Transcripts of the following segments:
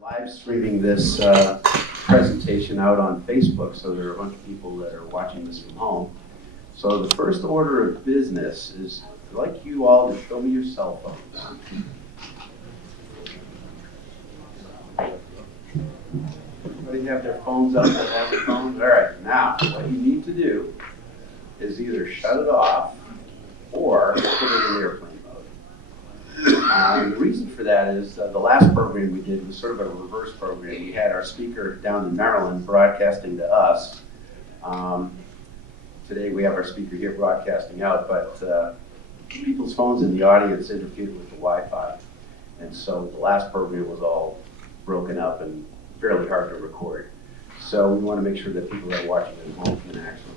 live streaming this presentation out on Facebook, so there are a bunch of people that are watching this from home. So the first order of business is I'd like you all to show me your cell phones. Everybody have their phones up that have their phones? All right, now what you need to do is either shut it off or put it in airplane mode. The reason for that is the last program we did was sort of a reverse program. We had our speaker down in Maryland broadcasting to us. Today we have our speaker here broadcasting out, but people's phones in the audience interfered with the Wi-Fi. And so the last program was all broken up and fairly hard to record. So we want to make sure that people that are watching at home can actually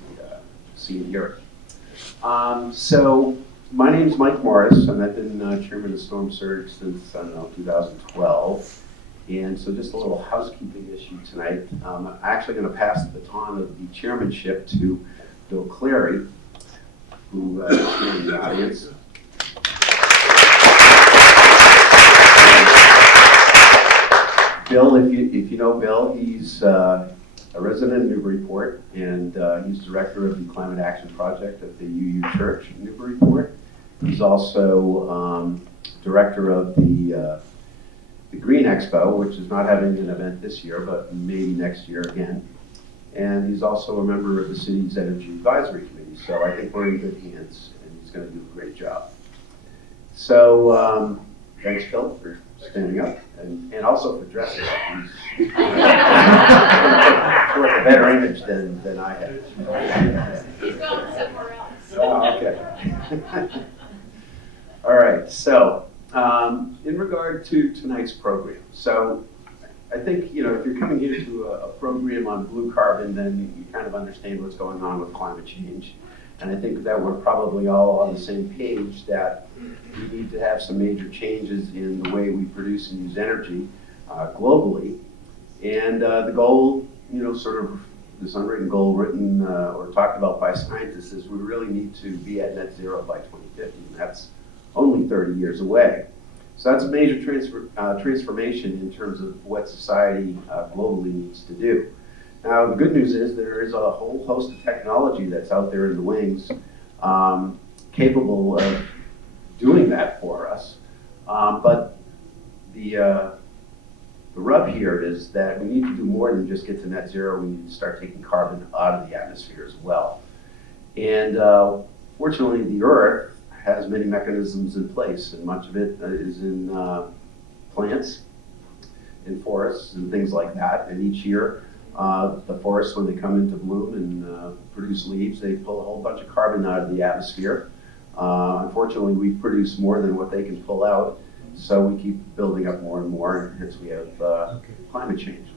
see and hear it. So my name is Mike Morris, and I've been chairman of Storm Surge since, I don't know, 2012. And so just a little housekeeping issue tonight. I'm actually going to pass the baton of the chairmanship to Bill Clary, who is here in the audience. Bill, if you know Bill, he's a resident of Newburyport, and he's director of the Climate Action Project at the UU Church in Newburyport. He's also director of the Green Expo, which is not having an event this year, but maybe next year again. And he's also a member of the city's Energy Advisory Committee, so I think we're in good hands, and he's going to do a great job. So thanks, Bill, for standing up, and also for dressing up. He's worth a better image than I have. He's going somewhere else. Oh, okay. All right, so in regard to tonight's program, so I think, if you're coming here to a program on blue carbon, then you kind of understand what's going on with climate change. And I think that we're probably all on the same page that we need to have some major changes in the way we produce and use energy globally. And the goal, sort of this unwritten goal written or talked about by scientists is we really need to be at net zero by 2050, and that's only 30 years away. So that's a major transformation in terms of what society globally needs to do. Now, the good news is there is a whole host of technology that's out there in the wings capable of doing that for us. But the rub here is that we need to do more than just get to net zero. We need to start taking carbon out of the atmosphere as well. And fortunately, the Earth has many mechanisms in place, and much of it is in plants, in forests, and things like that. And each year, the forests, when they come into bloom and produce leaves, they pull a whole bunch of carbon out of the atmosphere. Unfortunately, we produce more than what they can pull out, so we keep building up more and more, and hence we have climate change.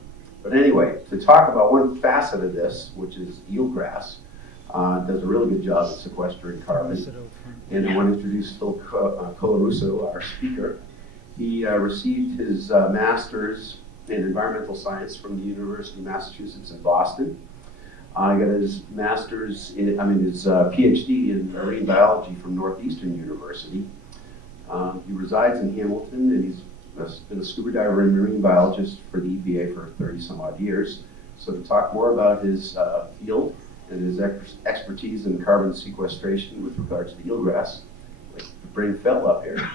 But anyway, to talk about one facet of this, which is eelgrass, does a really good job at sequestering carbon. And I want to introduce Phil Colarusso, our speaker. He received his master's in environmental science from the University of Massachusetts in Boston. He got his master's, his PhD in marine biology from Northeastern University. He resides in Hamilton, and he's been a scuba diver and marine biologist for the EPA for 30 some odd years. So to talk more about his field and his expertise in carbon sequestration with regards to eelgrass, I'd like to bring Phil up here.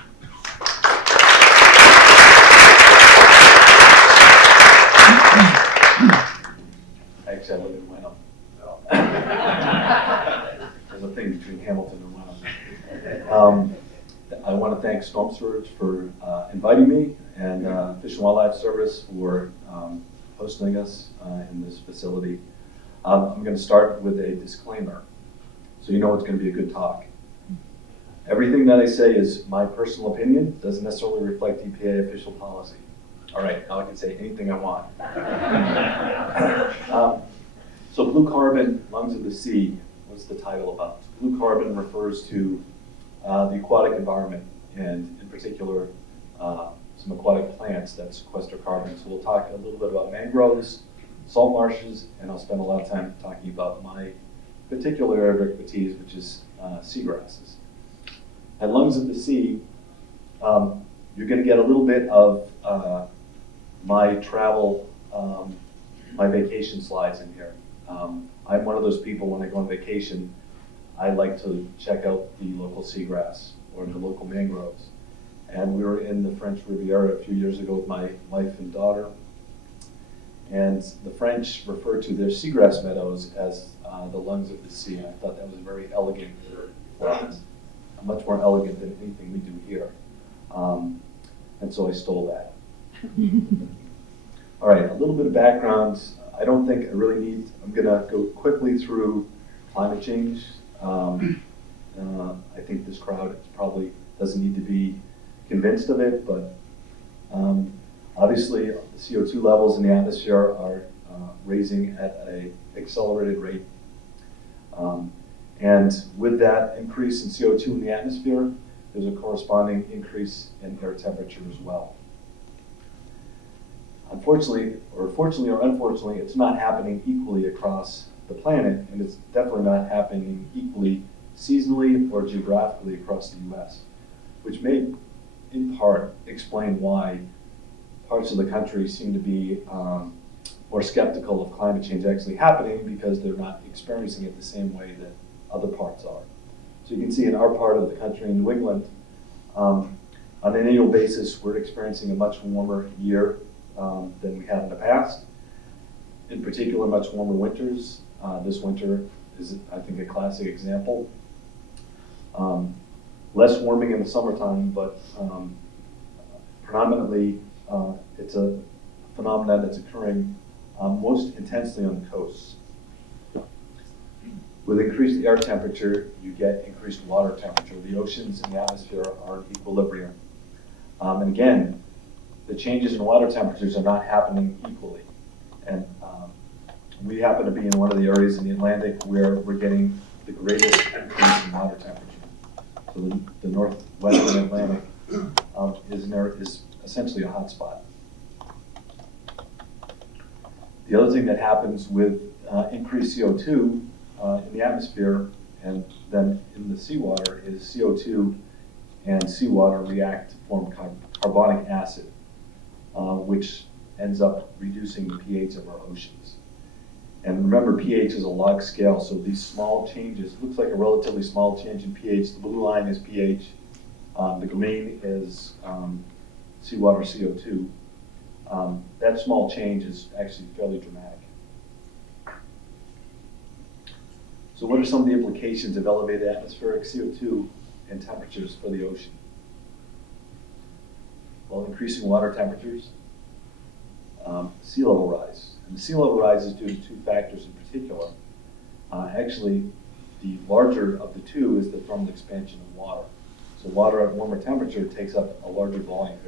Actually, I live in Wenham. There's a thing between Hamilton and Wenham. I want to thank Storm Surge for inviting me, and Fish and Wildlife Service for hosting us in this facility. I'm going to start with a disclaimer, so you know it's going to be a good talk. Everything that I say is my personal opinion, doesn't necessarily reflect EPA official policy. All right, now I can say anything I want. So blue carbon, lungs of the sea, what's the title about? Blue carbon refers to the aquatic environment, and in particular, some aquatic plants that sequester carbon. So we'll talk a little bit about mangroves, salt marshes, and I'll spend a lot of time talking about my particular area of expertise, which is seagrasses. At lungs of the sea, you're going to get a little bit of my travel, my vacation slides in here. I'm one of those people, when I go on vacation, I like to check out the local seagrass or the local mangroves. And we were in the French Riviera a few years ago with my wife and daughter. And the French refer to their seagrass meadows as the lungs of the sea. And I thought that was very elegant for much more elegant than anything we do here. And so I stole that. All right, a little bit of background. I don't think I really need, I'm gonna go quickly through climate change. I think this crowd probably doesn't need to be convinced of it, but obviously the CO2 levels in the atmosphere are raising at an accelerated rate. And with that increase in CO2 in the atmosphere, there's a corresponding increase in air temperature as well. Unfortunately, or fortunately or unfortunately, it's not happening equally across the planet, and it's definitely not happening equally seasonally or geographically across the US, which may, in part, explain why parts of the country seem to be more skeptical of climate change actually happening, because they're not experiencing it the same way that other parts are. So you can see in our part of the country, in New England, on an annual basis, we're experiencing a much warmer year than we have in the past. In particular, much warmer winters. This winter is, I think, a classic example. Less warming in the summertime, but predominantly it's a phenomenon that's occurring most intensely on the coasts. With increased air temperature, you get increased water temperature. The oceans and the atmosphere are in equilibrium. And again, the changes in water temperatures are not happening equally. And we happen to be in one of the areas in the Atlantic where we're getting the greatest increase in water temperature. So the northwestern Atlantic is essentially a hot spot. The other thing that happens with increased CO2 in the atmosphere and then in the seawater is CO2 and seawater react to form carbonic acid, which ends up reducing the pH of our oceans. And remember, pH is a log scale, so these small changes, looks like a relatively small change in pH. The blue line is pH, the green is seawater CO2. That small change is actually fairly dramatic. So what are some of the implications of elevated atmospheric CO2 and temperatures for the ocean? Well, increasing water temperatures, sea level rise. And the sea level rise is due to two factors in particular. Actually, the larger of the two is the thermal expansion of water. So water at warmer temperature takes up a larger volume.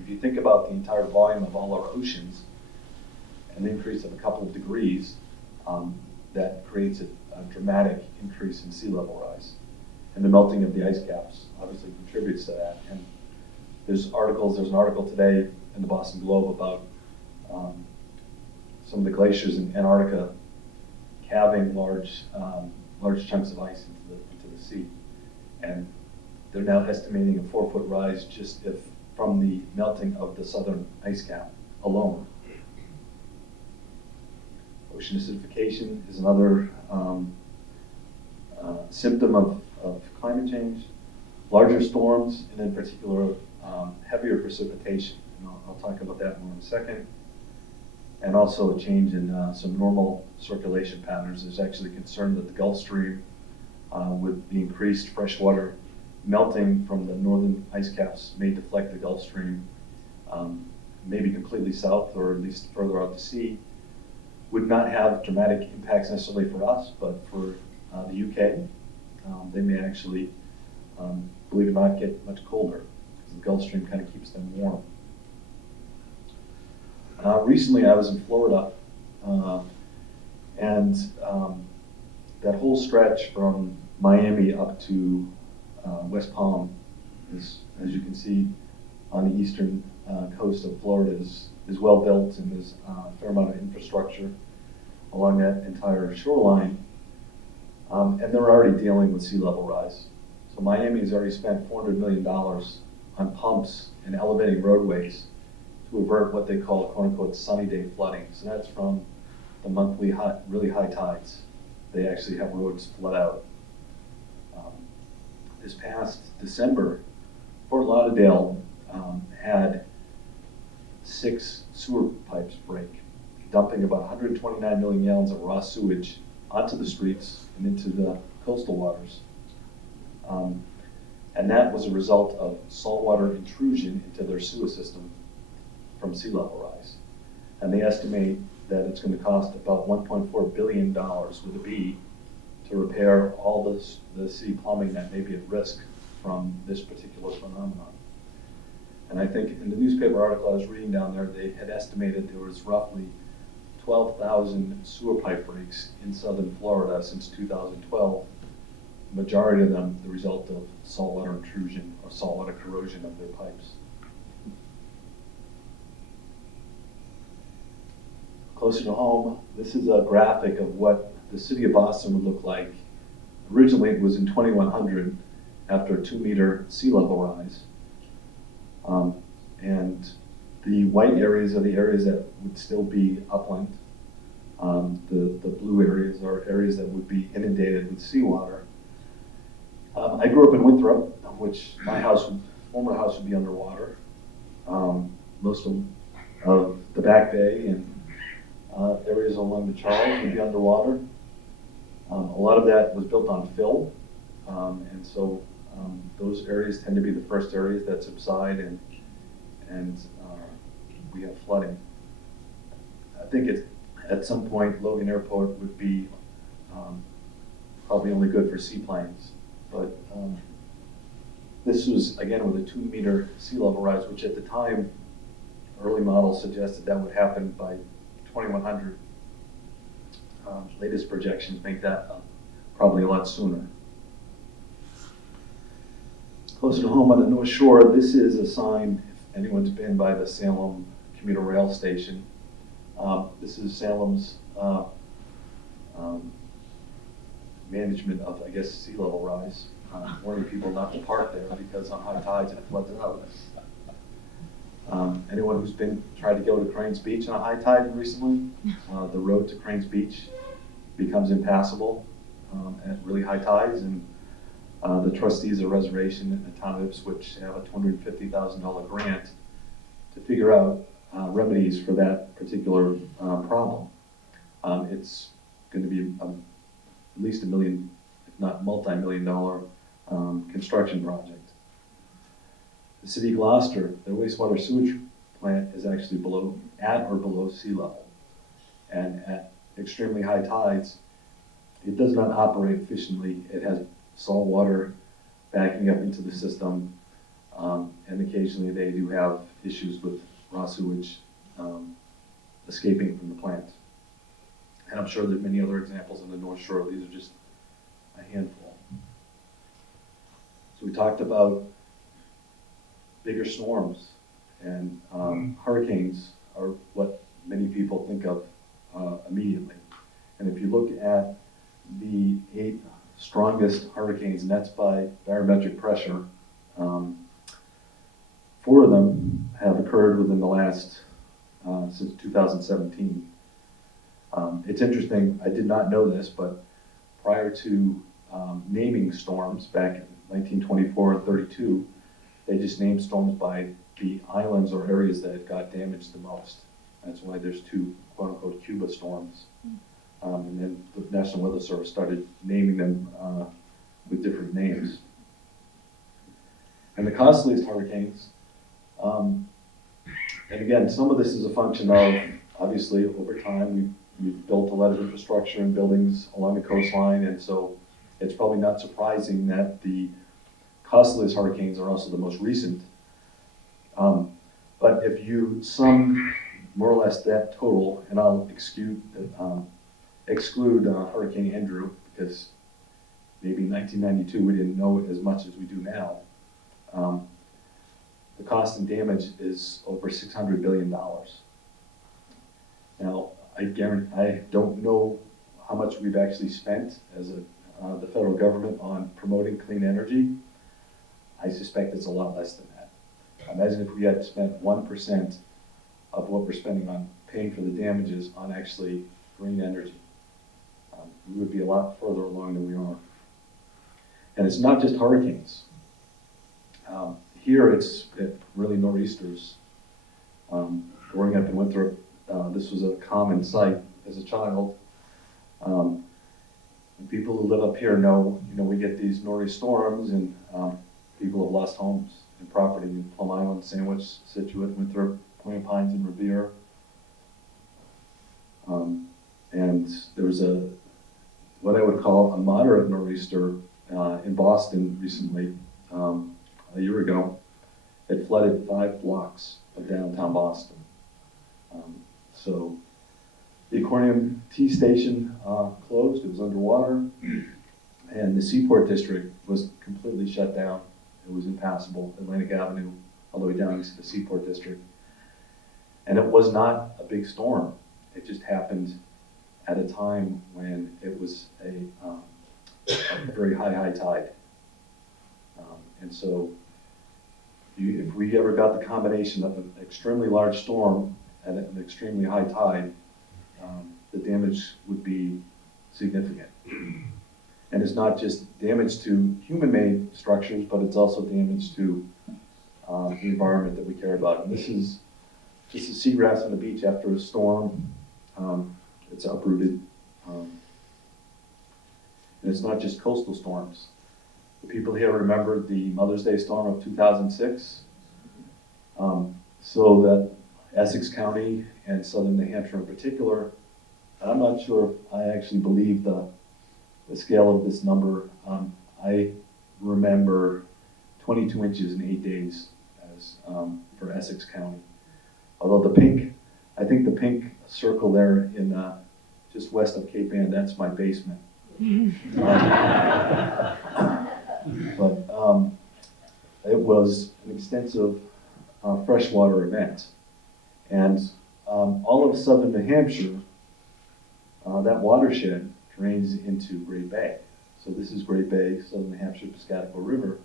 If you think about the entire volume of all our oceans, an increase of a couple of degrees, that creates a dramatic increase in sea level rise. And the melting of the ice caps obviously contributes to that. And there's an article today in the Boston Globe about some of the glaciers in Antarctica calving large chunks of ice into the sea. And they're now estimating a 4-foot rise just from the melting of the southern ice cap alone. Ocean acidification is another symptom of climate change. Larger storms, and in particular, heavier precipitation. And I'll talk about that more in a second. And also a change in some normal circulation patterns. There's actually concern that the Gulf Stream, with the increased freshwater melting from the northern ice caps, may deflect the Gulf Stream, maybe completely south or at least further out to sea. Would not have dramatic impacts necessarily for us, but for the UK, they may actually, believe it or not, get much colder because the Gulf Stream kind of keeps them warm. Recently, I was in Florida, and that whole stretch from Miami up to West Palm is, as you can see, on the eastern coast of Florida is well built, and there's a fair amount of infrastructure along that entire shoreline. And they're already dealing with sea level rise. So Miami has already spent $400 million on pumps and elevating roadways to avert what they call quote-unquote sunny day flooding. So that's from the monthly really high tides. They actually have roads flood out. This past December, Fort Lauderdale had 6 sewer pipes break, dumping about 129 million gallons of raw sewage onto the streets and into the coastal waters. And that was a result of saltwater intrusion into their sewer system from sea level rise. And they estimate that it's going to cost about $1.4 billion with a B to repair all the city plumbing that may be at risk from this particular phenomenon. And I think in the newspaper article I was reading down there, they had estimated there was roughly 12,000 sewer pipe breaks in southern Florida since 2012. The majority of them the result of saltwater intrusion or saltwater corrosion of their pipes. Closer to home, this is a graphic of what the city of Boston would look like. Originally it was in 2100 after a 2-meter sea level rise. And the white areas are the areas that would still be upland. The blue areas are areas that would be inundated with seawater. I grew up in Winthrop, which my former house would be underwater. Most of the Back Bay and areas along the Charles would be underwater. A lot of that was built on fill, and so those areas tend to be the first areas that subside, and we have flooding. I think at some point Logan Airport would be probably only good for seaplanes, but this was again with a 2-meter sea level rise, which at the time early models suggested that would happen by 2100. Latest projections make that probably a lot sooner. Closer to home on the North Shore, this is a sign, if anyone's been by the Salem commuter rail station. This is Salem's management of, I guess, sea level rise, warning people not to park there because on high tides it floods out. Anyone who's tried to go to Cranes Beach on a high tide recently, the road to Cranes Beach becomes impassable at really high tides, and the trustees of reservation in the town of Ipswich have a $250,000 grant to figure out remedies for that particular problem. It's going to be at least $1 million, if not multi-million-dollar construction project. The city of Gloucester, their wastewater sewage plant is actually at or below sea level. And at extremely high tides, it does not operate efficiently. It has salt water backing up into the system, and occasionally they do have issues with raw sewage escaping from the plant. And I'm sure there's many other examples on the North Shore. These are just a handful. So we talked about bigger storms, and hurricanes are what many people think of immediately. And if you look at the 8 strongest hurricanes, and that's by barometric pressure, 4 of them have occurred within the last, since 2017. It's interesting, I did not know this, but prior to naming storms back in 1924 and 32, they just named storms by the islands or areas that got damaged the most. That's why there's 2 quote-unquote Cuba storms. And then the National Weather Service started naming them with different names. And the costliest hurricanes, and again, some of this is a function of, obviously, over time, we've built a lot of infrastructure and buildings along the coastline, and so it's probably not surprising that the costliest hurricanes are also the most recent. But if you sum more or less that total, and I'll exclude Hurricane Andrew, because maybe in 1992 we didn't know it as much as we do now. The cost and damage is over $600 billion. Now, I don't know how much we've actually spent as the federal government on promoting clean energy. I suspect it's a lot less than that. Imagine if we had spent 1% of what we're spending on paying for the damages on actually green energy. We would be a lot further along than we are. And it's not just hurricanes. Here it's really nor'easters. Growing up in Winthrop, this was a common sight as a child. And people who live up here know, we get these nor'easter storms, and people have lost homes and property in Plum Island, Sandwich, Scituate, Winthrop, Point Pines, and Revere. And there was what I would call a moderate nor'easter in Boston recently, a year ago. It flooded 5 blocks of downtown Boston. So the Aquarium T station closed, it was underwater, and the Seaport District was completely shut down. It was impassable, Atlantic Avenue, all the way down to the Seaport District. And it was not a big storm. It just happened at a time when it was a very high tide. And so if we ever got the combination of an extremely large storm and an extremely high tide, the damage would be significant. And it's not just damage to human-made structures, but it's also damage to the environment that we care about. And this is just the seagrass on the beach after a storm. It's uprooted. And it's not just coastal storms. The people here remember the Mother's Day storm of 2006. So that Essex County and southern New Hampshire in particular, and I'm not sure if I actually believe the scale of this number. I remember 22 inches in 8 days as for Essex County. Although I think the pink circle there in just west of Cape Ann, that's my basement. But it was an extensive freshwater event. And all of southern New Hampshire, that watershed drains into Great Bay. So this is Great Bay, southern New Hampshire, Piscataqua River.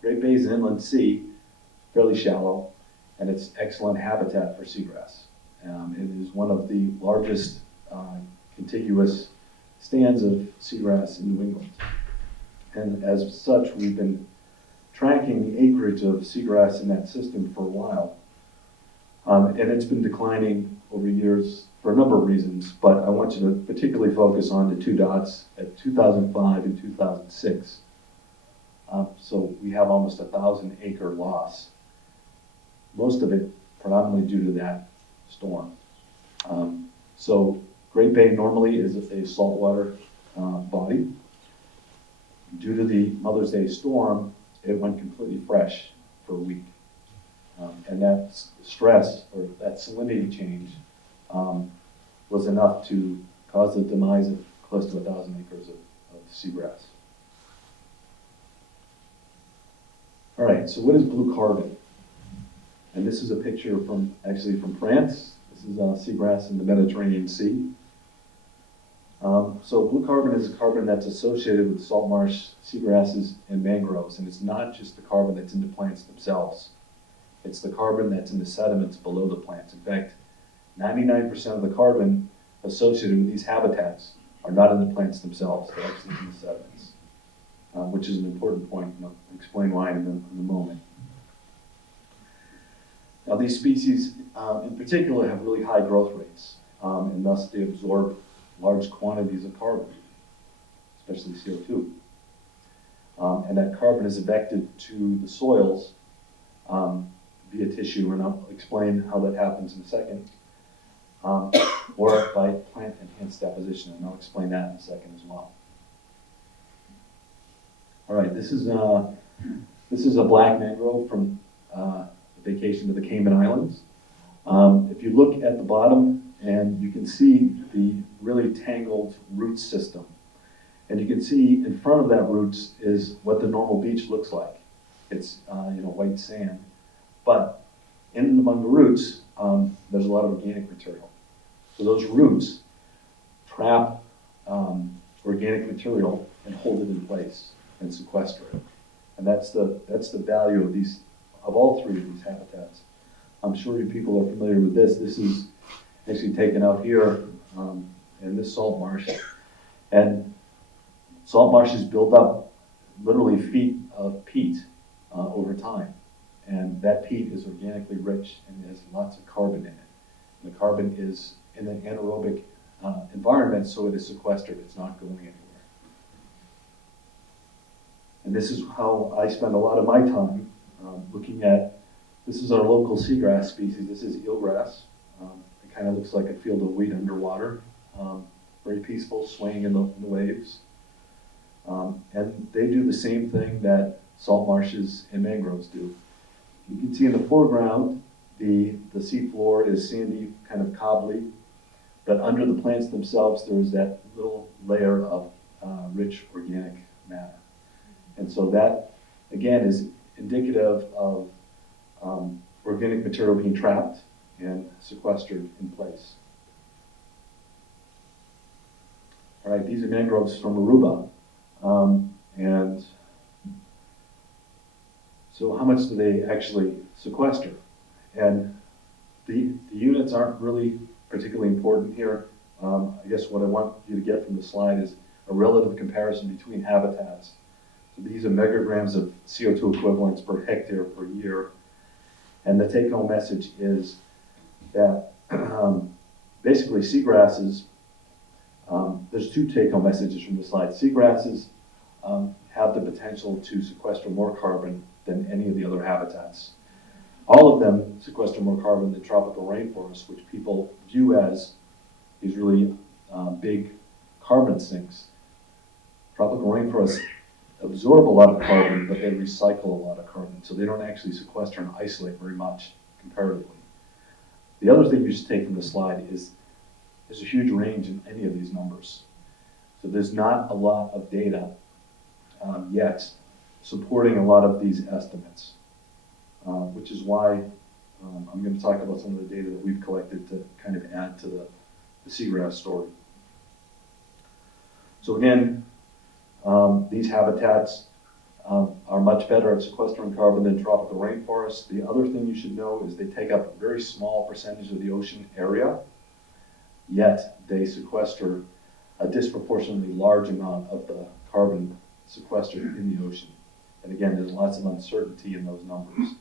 Great Bay is an inland sea, fairly shallow, and it's excellent habitat for seagrass. It is one of the largest contiguous stands of seagrass in New England. And as such, we've been tracking the acreage of seagrass in that system for a while. And it's been declining over years for a number of reasons, but I want you to particularly focus on the 2 dots at 2005 and 2006. So we have almost 1,000-acre loss. Most of it predominantly due to that storm. So Great Bay normally is a saltwater body. Due to the Mother's Day storm, it went completely fresh for a week. And that stress, or that salinity change, was enough to cause the demise of close to 1,000 acres of seagrass. All right, so what is blue carbon? And this is a picture from France. This is seagrass in the Mediterranean Sea. So blue carbon is a carbon that's associated with salt marsh seagrasses and mangroves, and it's not just the carbon that's in the plants themselves. It's the carbon that's in the sediments below the plants. In fact, 99% of the carbon associated with these habitats are not in the plants themselves, they're actually in the sediments, which is an important point, and I'll explain why in a moment. Now these species in particular have really high growth rates, and thus they absorb large quantities of carbon, especially CO2. And that carbon is evicted to the soils via tissue, and I'll explain how that happens in a second, or by plant-enhanced deposition, and I'll explain that in a second as well. All right, this is a black mangrove from vacation to the Cayman Islands. If you look at the bottom, and you can see the really tangled root system. And you can see in front of that roots is what the normal beach looks like. It's white sand. But in and among the roots, there's a lot of organic material. So those roots trap organic material and hold it in place and sequester it. And that's the value of all 3 of these habitats. I'm sure you people are familiar with this. This is actually taken out here in this salt marsh. And salt marshes build up literally feet of peat over time. And that peat is organically rich and has lots of carbon in it. And the carbon is in an anaerobic environment, so it is sequestered. It's not going anywhere. And this is how I spend a lot of my time looking at, this is our local seagrass species. This is eelgrass. It kind of looks like a field of wheat underwater. Very peaceful, swaying in the waves. And they do the same thing that salt marshes and mangroves do. You can see in the foreground, the seafloor is sandy, kind of cobbly, but under the plants themselves, there is that little layer of rich organic matter. And so that, again, is indicative of organic material being trapped and sequestered in place. All right, these are mangroves from Aruba. And so how much do they actually sequester? And the units aren't really particularly important here. I guess what I want you to get from the slide is a relative comparison between habitats. So these are megagrams of CO2 equivalents per hectare per year. And the take-home message is that basically seagrasses, there's two take-home messages from the slide. Seagrasses have the potential to sequester more carbon than any of the other habitats. All of them sequester more carbon than tropical rainforests, which people view as these really big carbon sinks. Tropical rainforests absorb a lot of carbon, but they recycle a lot of carbon, so they don't actually sequester and isolate very much comparatively. The other thing you should take from the slide is there's a huge range in any of these numbers. So there's not a lot of data yet supporting a lot of these estimates, which is why I'm going to talk about some of the data that we've collected to kind of add to the seagrass story. So again, these habitats are much better at sequestering carbon than tropical rainforests. The other thing you should know is they take up a very small percentage of the ocean area, yet they sequester a disproportionately large amount of the carbon sequestered in the ocean. And again, there's lots of uncertainty in those numbers.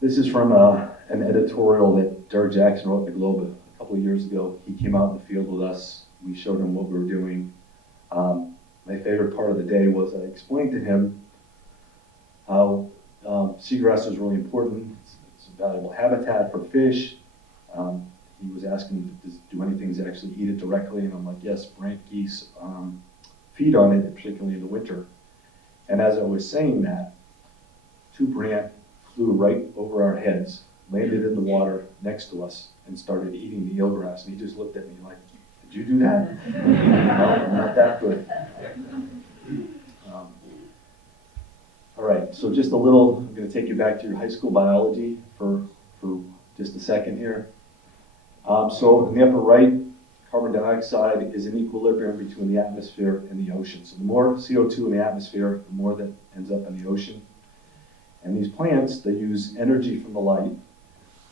This is from an editorial that Derek Jackson wrote in the Globe a couple of years ago. He came out in the field with us. We showed him what we were doing. My favorite part of the day was I explained to him how seagrass is really important. It's a valuable habitat for fish. He was asking, do any things actually eat it directly? And I'm like, yes, brant geese feed on it, particularly in the winter. And as I was saying that, two brant flew right over our heads, landed in the water next to us, and started eating the eelgrass. And he just looked at me like, did you do that? No, I'm not that good. All right, so just a little, I'm going to take you back to your high school biology for just a second here. So in the upper right, carbon dioxide is in equilibrium between the atmosphere and the ocean. So the more CO2 in the atmosphere, the more that ends up in the ocean. And these plants, they use energy from the light.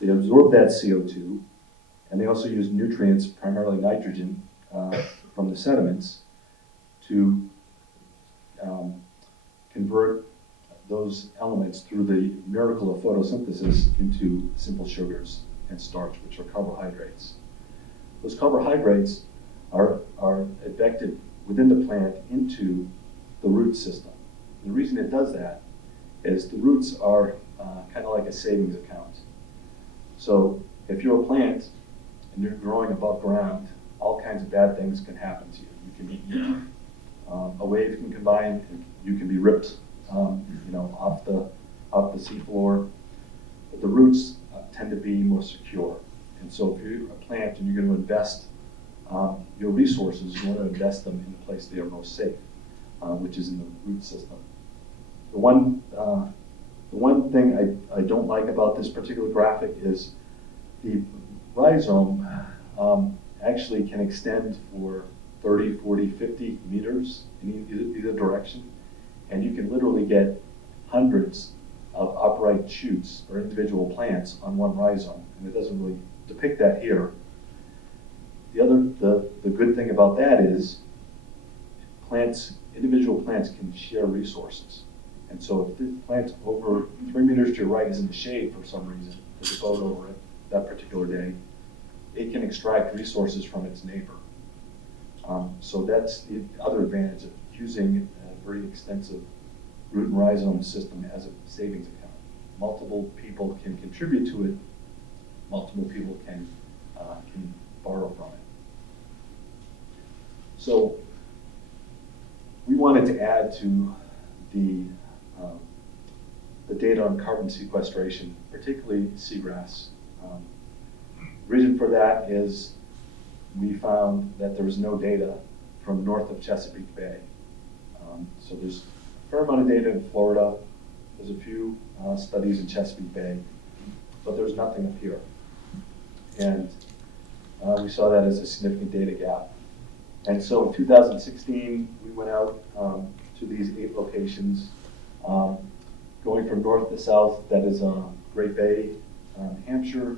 They absorb that CO2, and they also use nutrients, primarily nitrogen, from the sediments to convert those elements through the miracle of photosynthesis into simple sugars and starch, which are carbohydrates. Those carbohydrates are ejected within the plant into the root system. And the reason it does that is the roots are kind of like a savings account. So if you're a plant and you're growing above ground, all kinds of bad things can happen to you. You can be eaten. A wave can come by and you can be ripped off the seafloor. But the roots tend to be more secure. And so if you're a plant and you're going to invest your resources, you want to invest them in the place they are most safe, which is in the root system. The one thing I don't like about this particular graphic is the rhizome actually can extend for 30, 40, 50 meters in either direction. And you can literally get hundreds of upright shoots or individual plants on one rhizome, and it doesn't really depict that here. The good thing about that is individual plants can share resources. And so if the plant over 3 meters to your right is in the shade for some reason, there's a boat over it that particular day, it can extract resources from its neighbor. So that's the other advantage of using a very extensive root and rhizome system as a savings account. Multiple people can contribute to it, multiple people can borrow from it. So we wanted to add to the data on carbon sequestration, particularly seagrass. Reason for that is we found that there was no data from north of Chesapeake Bay. So there's a fair amount of data in Florida. There's a few studies in Chesapeake Bay, but there's nothing up here. And we saw that as a significant data gap. And so in 2016, we went out to these 8 locations, going from north to south. That is Great Bay, Hampshire,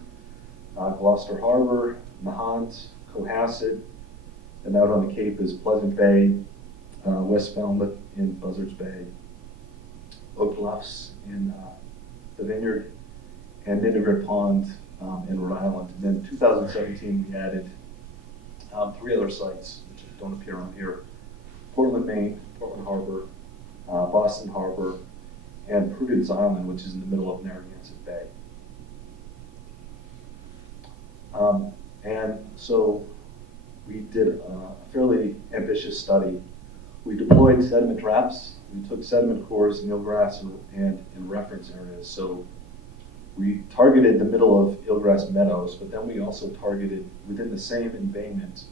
Gloucester Harbor, Nahant, Cohasset, and out on the Cape is Pleasant Bay, West Falmouth in Buzzards Bay, Oak Bluffs in the Vineyard, and Nineveh Pond in Rhode Island. And then in 2017, we added 3 other sites, which don't appear on here: Portland, Maine, Portland Harbor, Boston Harbor, and Prudence Island, which is in the middle of Narragansett Bay. And so we did a fairly ambitious study. We deployed sediment traps. We took sediment cores in eelgrass and in reference areas. So we targeted the middle of eelgrass meadows, but then we also targeted within the same embayment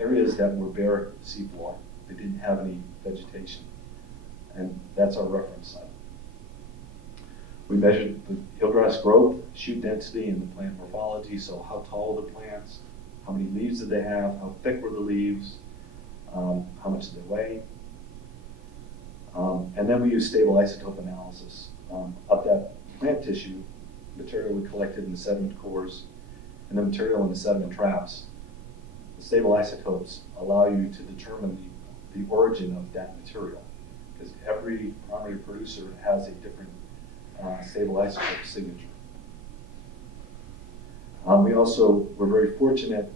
areas that were bare seafloor. They didn't have any vegetation. And that's our reference site. We measured the eelgrass growth, shoot density, and the plant morphology. So how tall are the plants? How many leaves did they have? How thick were the leaves? How much did they weigh? And then we used stable isotope analysis of that plant tissue, material we collected in the sediment cores, and the material in the sediment traps. The stable isotopes allow you to determine the origin of that material, because every primary producer has a different stable isotope signature. We also were very fortunate.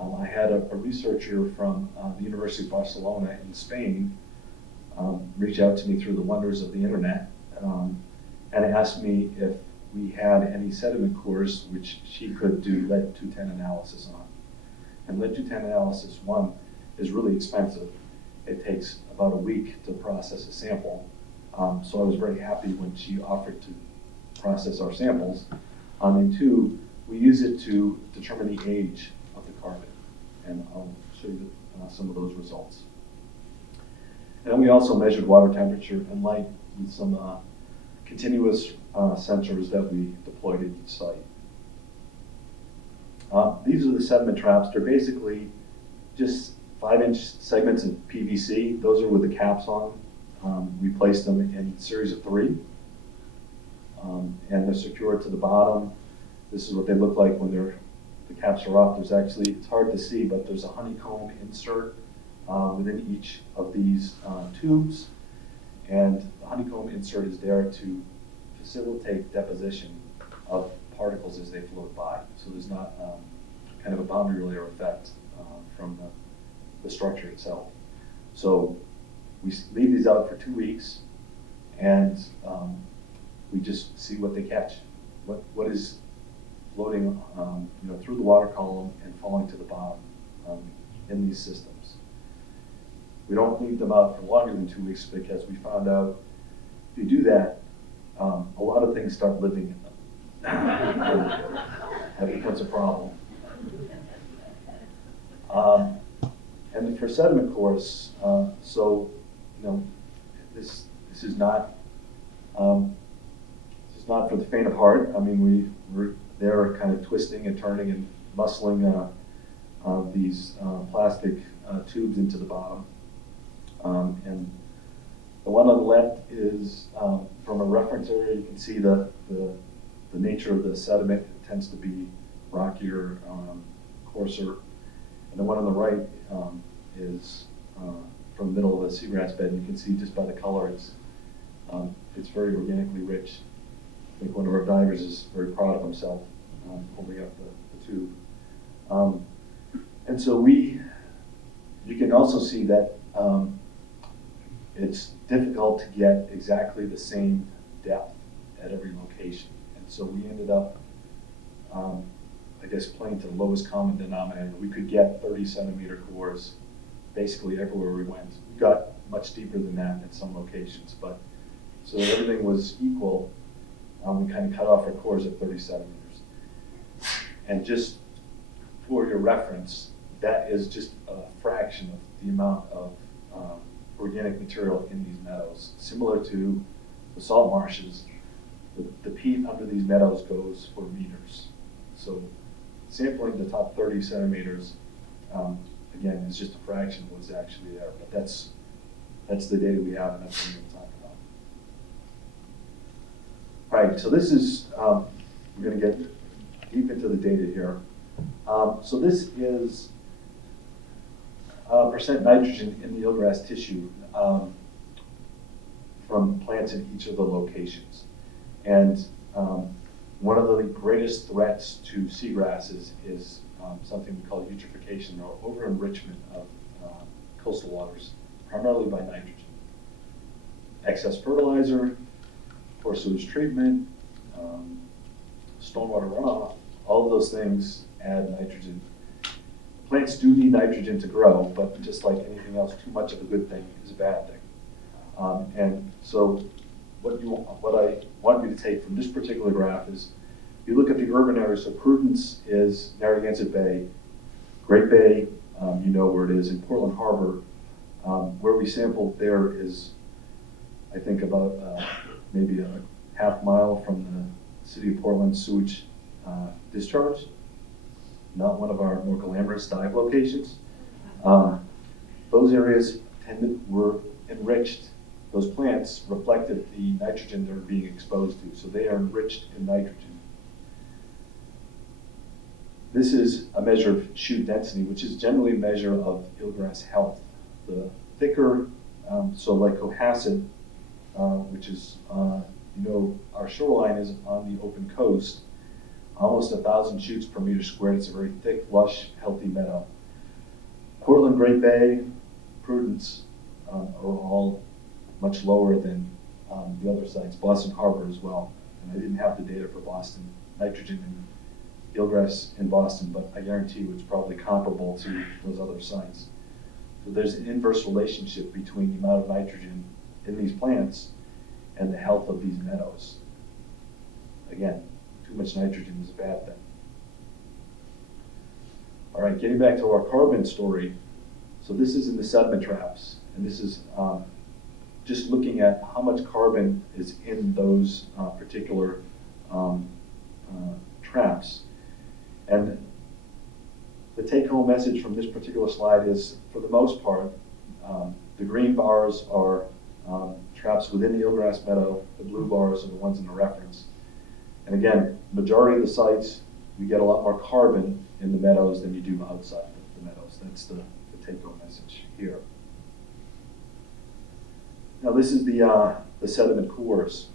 I had a researcher from the University of Barcelona in Spain reach out to me through the wonders of the internet and asked me if we had any sediment cores which she could do lead-210 analysis on. And lead-210 analysis, one, is really expensive. It takes about a week to process a sample. So I was very happy when she offered to process our samples. And 2, we use it to determine the age of the carbon. And I'll show you some of those results. And then we also measured water temperature and light with some continuous sensors that we deployed at each site. These are the sediment traps. They're basically just 5-inch segments of PVC. Those are with the caps on. We placed them in a series of 3. And they're secured to the bottom. This is what they look like when the caps are off. There's actually, it's hard to see, but there's a honeycomb insert within each of these tubes. And the honeycomb insert is there to facilitate deposition of particles as they float by. So there's not kind of a boundary layer effect from the structure itself. So we leave these out for 2 weeks, and we just see what they catch. What is floating through the water column and falling to the bottom in these systems. We don't leave them out for longer than 2 weeks because we found out if you do that, a lot of things start living in them. That becomes a problem. And for sediment cores, this is not for the faint of heart. I mean, we're there kind of twisting and turning and muscling these plastic tubes into the bottom. And The one on the left is from a reference area. You can see the nature of the sediment. It tends to be rockier, coarser. And the one on the right is from the middle of a seagrass bed. You can see just by the color, it's very organically rich. I think one of our divers is very proud of himself holding up the tube. And so you can also see that it's difficult to get exactly the same depth at every location. And so we ended up, I guess, playing to the lowest common denominator. We could get 30-centimeter cores basically everywhere we went. We got much deeper than that at some locations, but so everything was equal. We kind of cut off our cores at 30 centimeters. And just for your reference, that is just a fraction of the amount of organic material in these meadows. Similar to the salt marshes, the peat under these meadows goes for meters. So sampling the top 30 centimeters, again, is just a fraction of what's actually there. But that's the data we have, and that's what we're going to talk about. All right, so this is, we're going to get deep into the data here. So this is percent nitrogen in the eelgrass tissue from plants in each of the locations. And one of the greatest threats to seagrasses is something we call eutrophication, or over-enrichment of coastal waters, primarily by nitrogen. Excess fertilizer, poor sewage treatment, stormwater runoff, all of those things add nitrogen. Plants do need nitrogen to grow, but just like anything else, too much of a good thing is a bad thing. And so what I want you to take from this particular graph is, you look at the urban area. So Prudence is Narragansett Bay, Great Bay, you know where it is, in Portland Harbor. Where we sampled there is, I think, about maybe a half mile from the City of Portland sewage discharge. Not one of our more glamorous dive locations. Those areas were enriched. Those plants reflected the nitrogen they were being exposed to, so they are enriched in nitrogen. This is a measure of shoot density, which is generally a measure of eelgrass health. The thicker, so like Cohasset, which is, our shoreline is on the open coast, almost 1,000 shoots per meter squared. It's a very thick, lush, healthy meadow. Portland, Great Bay, Prudence are all much lower than the other sites. Boston Harbor as well. And I didn't have the data for Boston nitrogen and eelgrass in Boston, but I guarantee you it's probably comparable to those other sites. So there's an inverse relationship between the amount of nitrogen in these plants and the health of these meadows. Again, too much nitrogen is a bad thing. All right, getting back to our carbon story. So this is in the sediment traps, and this is just looking at how much carbon is in those particular traps. And the take-home message from this particular slide is, for the most part, the green bars are traps within the eelgrass meadow. The blue bars are the ones in the reference. And again, majority of the sites, you get a lot more carbon in the meadows than you do outside the meadows. That's the take-home message here. Now this is the sediment cores.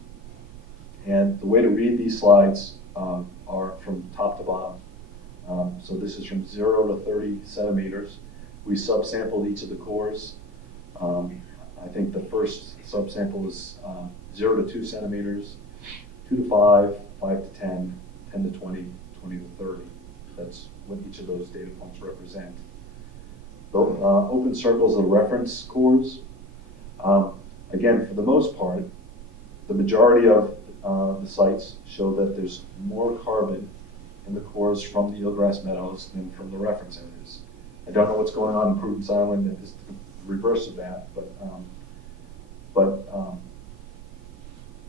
And the way to read these slides are from top to bottom. So this is from 0 to 30 centimeters. We subsampled each of the cores. I think the first subsample is 0 to 2 centimeters, 2 to 5, 5 to 10, 10 to 20, 20 to 30. That's what each of those data points represent. The open circles are reference cores. Again, for the most part, the majority of the sites show that there's more carbon in the cores from the eelgrass meadows than from the reference areas. I don't know what's going on in Prudence Island. It's the reverse of that, but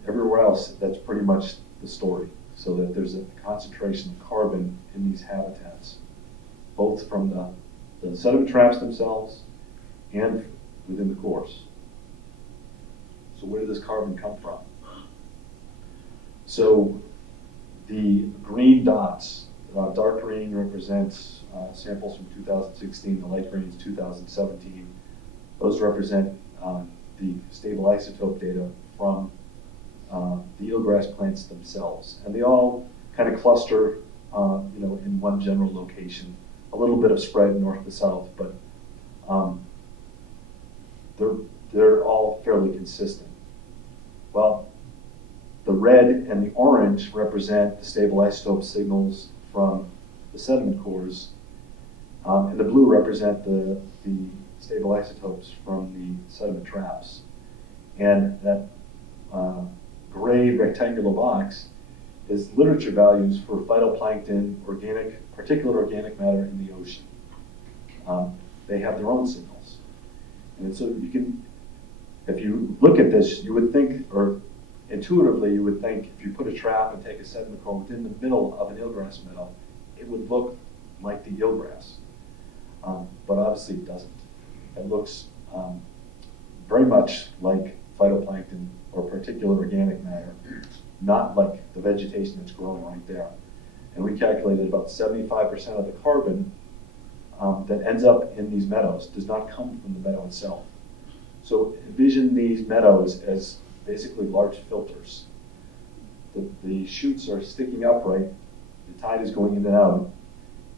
everywhere else, that's pretty much the story. So that there's a concentration of carbon in these habitats, both from the sediment traps themselves and within the cores. So where did this carbon come from? So the green dots, dark green represents samples from 2016, the light green is 2017. Those represent the stable isotope data from the eelgrass plants themselves. And they all kind of cluster in one general location. A little bit of spread north to south, but they're all fairly consistent. Well, the red and the orange represent the stable isotope signals from the sediment cores, and the blue represent the stable isotopes from the sediment traps. And that gray rectangular box is literature values for phytoplankton, particulate organic matter in the ocean. They have their own signals. And so you can, if you look at this, you would think, or intuitively you would think, if you put a trap and take a sediment core within the middle of an eelgrass meadow, it would look like the eelgrass. But obviously it doesn't. It looks very much like phytoplankton or particulate organic matter, not like the vegetation that's growing right there. And we calculated about 75% of the carbon that ends up in these meadows does not come from the meadow itself. So envision these meadows as basically large filters. The shoots are sticking upright, the tide is going in and out,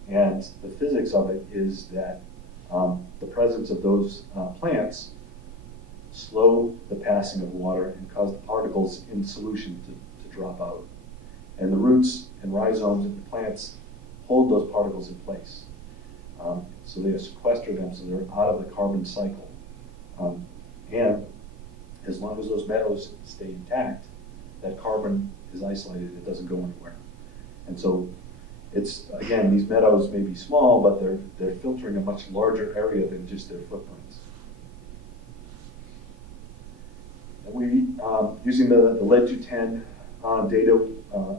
and the physics of it is that the presence of those plants slow the passing of water and cause the particles in solution to drop out. And the roots and rhizomes of the plants hold those particles in place. So they sequester them so they're out of the carbon cycle. And as long as those meadows stay intact, that carbon is isolated, it doesn't go anywhere. And so it's, again, these meadows may be small, but they're filtering a much larger area than just their footprints. And we, using the lead-210 data,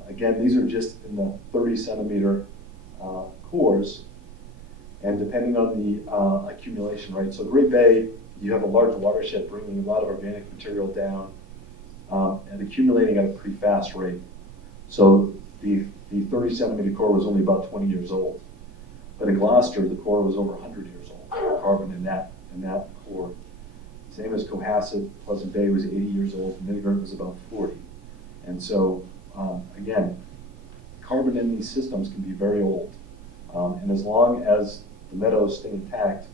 again, these are just in the 30 centimeter cores, and depending on the accumulation rate. So Great Bay, you have a large watershed bringing a lot of organic material down and accumulating at a pretty fast rate. So the 30 centimeter core was only about 20 years old. But in Gloucester, the core was over 100 years old, carbon in that core. Same as Cohasset, Pleasant Bay was 80 years old, and Middleburg was about 40. And so, again, carbon in these systems can be very old. And as long as the meadows stay intact,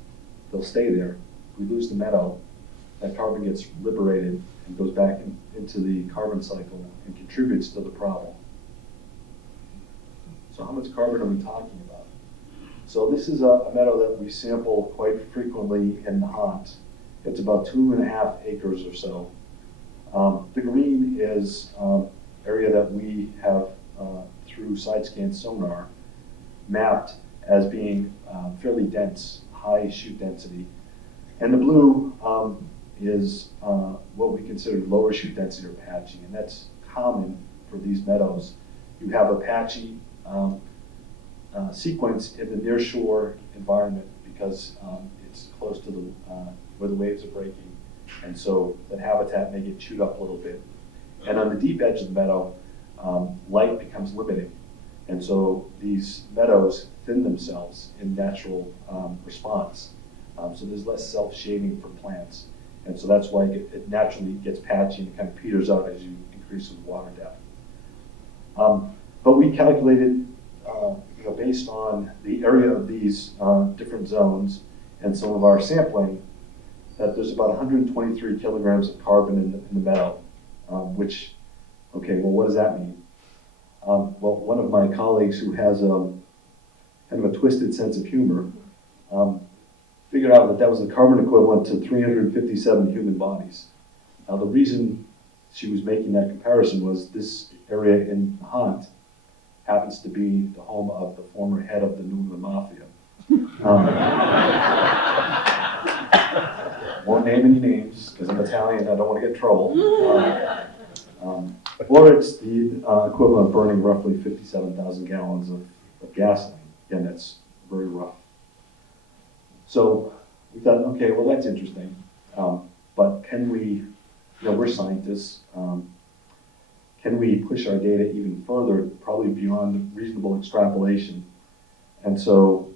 they'll stay there. If we lose the meadow, that carbon gets liberated and goes back into the carbon cycle and contributes to the problem. So how much carbon are we talking about? So this is a meadow that we sample quite frequently in Nahant. It's about 2.5 acres or so. The green is area that we have, through side scan sonar, mapped as being fairly dense, high shoot density. And the blue is what we consider lower shoot density or patchy, and that's common for these meadows. You have a patchy sequence in the nearshore environment because it's close to where the waves are breaking, and so the habitat may get chewed up a little bit. And on the deep edge of the meadow, light becomes limiting, and so these meadows thin themselves in natural response. So there's less self-shading for plants, and so that's why it naturally gets patchy and kind of peters out as you increase the water depth. But we calculated, based on the area of these different zones and some of our sampling, that there's about 123 kilograms of carbon in the meadow, which, okay, well, what does that mean? Well, one of my colleagues who has kind of a twisted sense of humor figured out that that was the carbon equivalent to 357 human bodies. Now, the reason she was making that comparison was this area in Nahant happens to be the home of the former head of the New England Mafia. Won't name any names because I'm Italian. I don't want to get in trouble. Or it's the equivalent of burning roughly 57,000 gallons of gasoline. Again, that's very rough. So we thought, okay, well, that's interesting. But can we we're scientists. Can we push our data even further, probably beyond reasonable extrapolation? And so,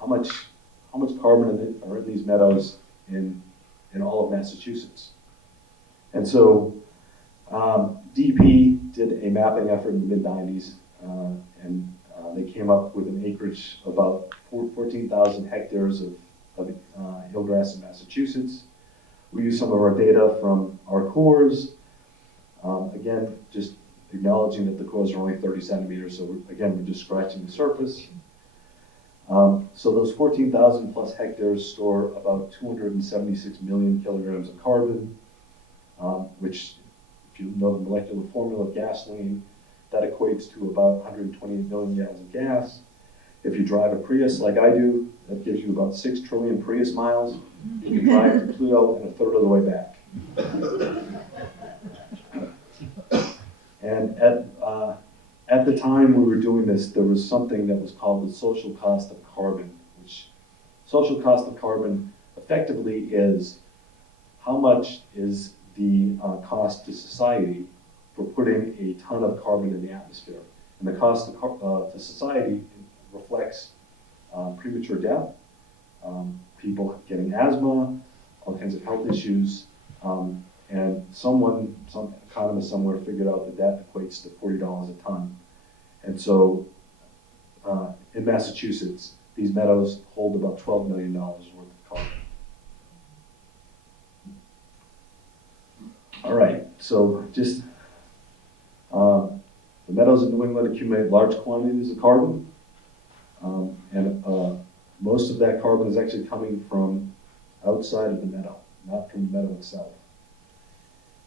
how much carbon are in these meadows in all of Massachusetts? And so, DEP did a mapping effort in the mid-90s, and they came up with an acreage of about 14,000 hectares of eelgrass in Massachusetts. We used some of our data from our cores. Again, just acknowledging that the cores are only 30 centimeters, so we're just scratching the surface. So those 14,000 plus hectares store about 276 million kilograms of carbon, which, if you know the molecular formula of gasoline, that equates to about 128 million gallons of gas. If you drive a Prius like I do, that gives you about 6 trillion Prius miles. You can drive to Pluto and a third of the way back. And at the time we were doing this, there was something that was called the social cost of carbon, which social cost of carbon effectively is how much is the cost to society for putting a ton of carbon in the atmosphere. And the cost to society reflects premature death, people getting asthma, all kinds of health issues, and some economist somewhere figured out that that equates to $40 a ton. And so in Massachusetts, these meadows hold about $12 million worth of carbon. All right, so just the meadows in New England accumulate large quantities of carbon, and most of that carbon is actually coming from outside of the meadow, not from the meadow itself.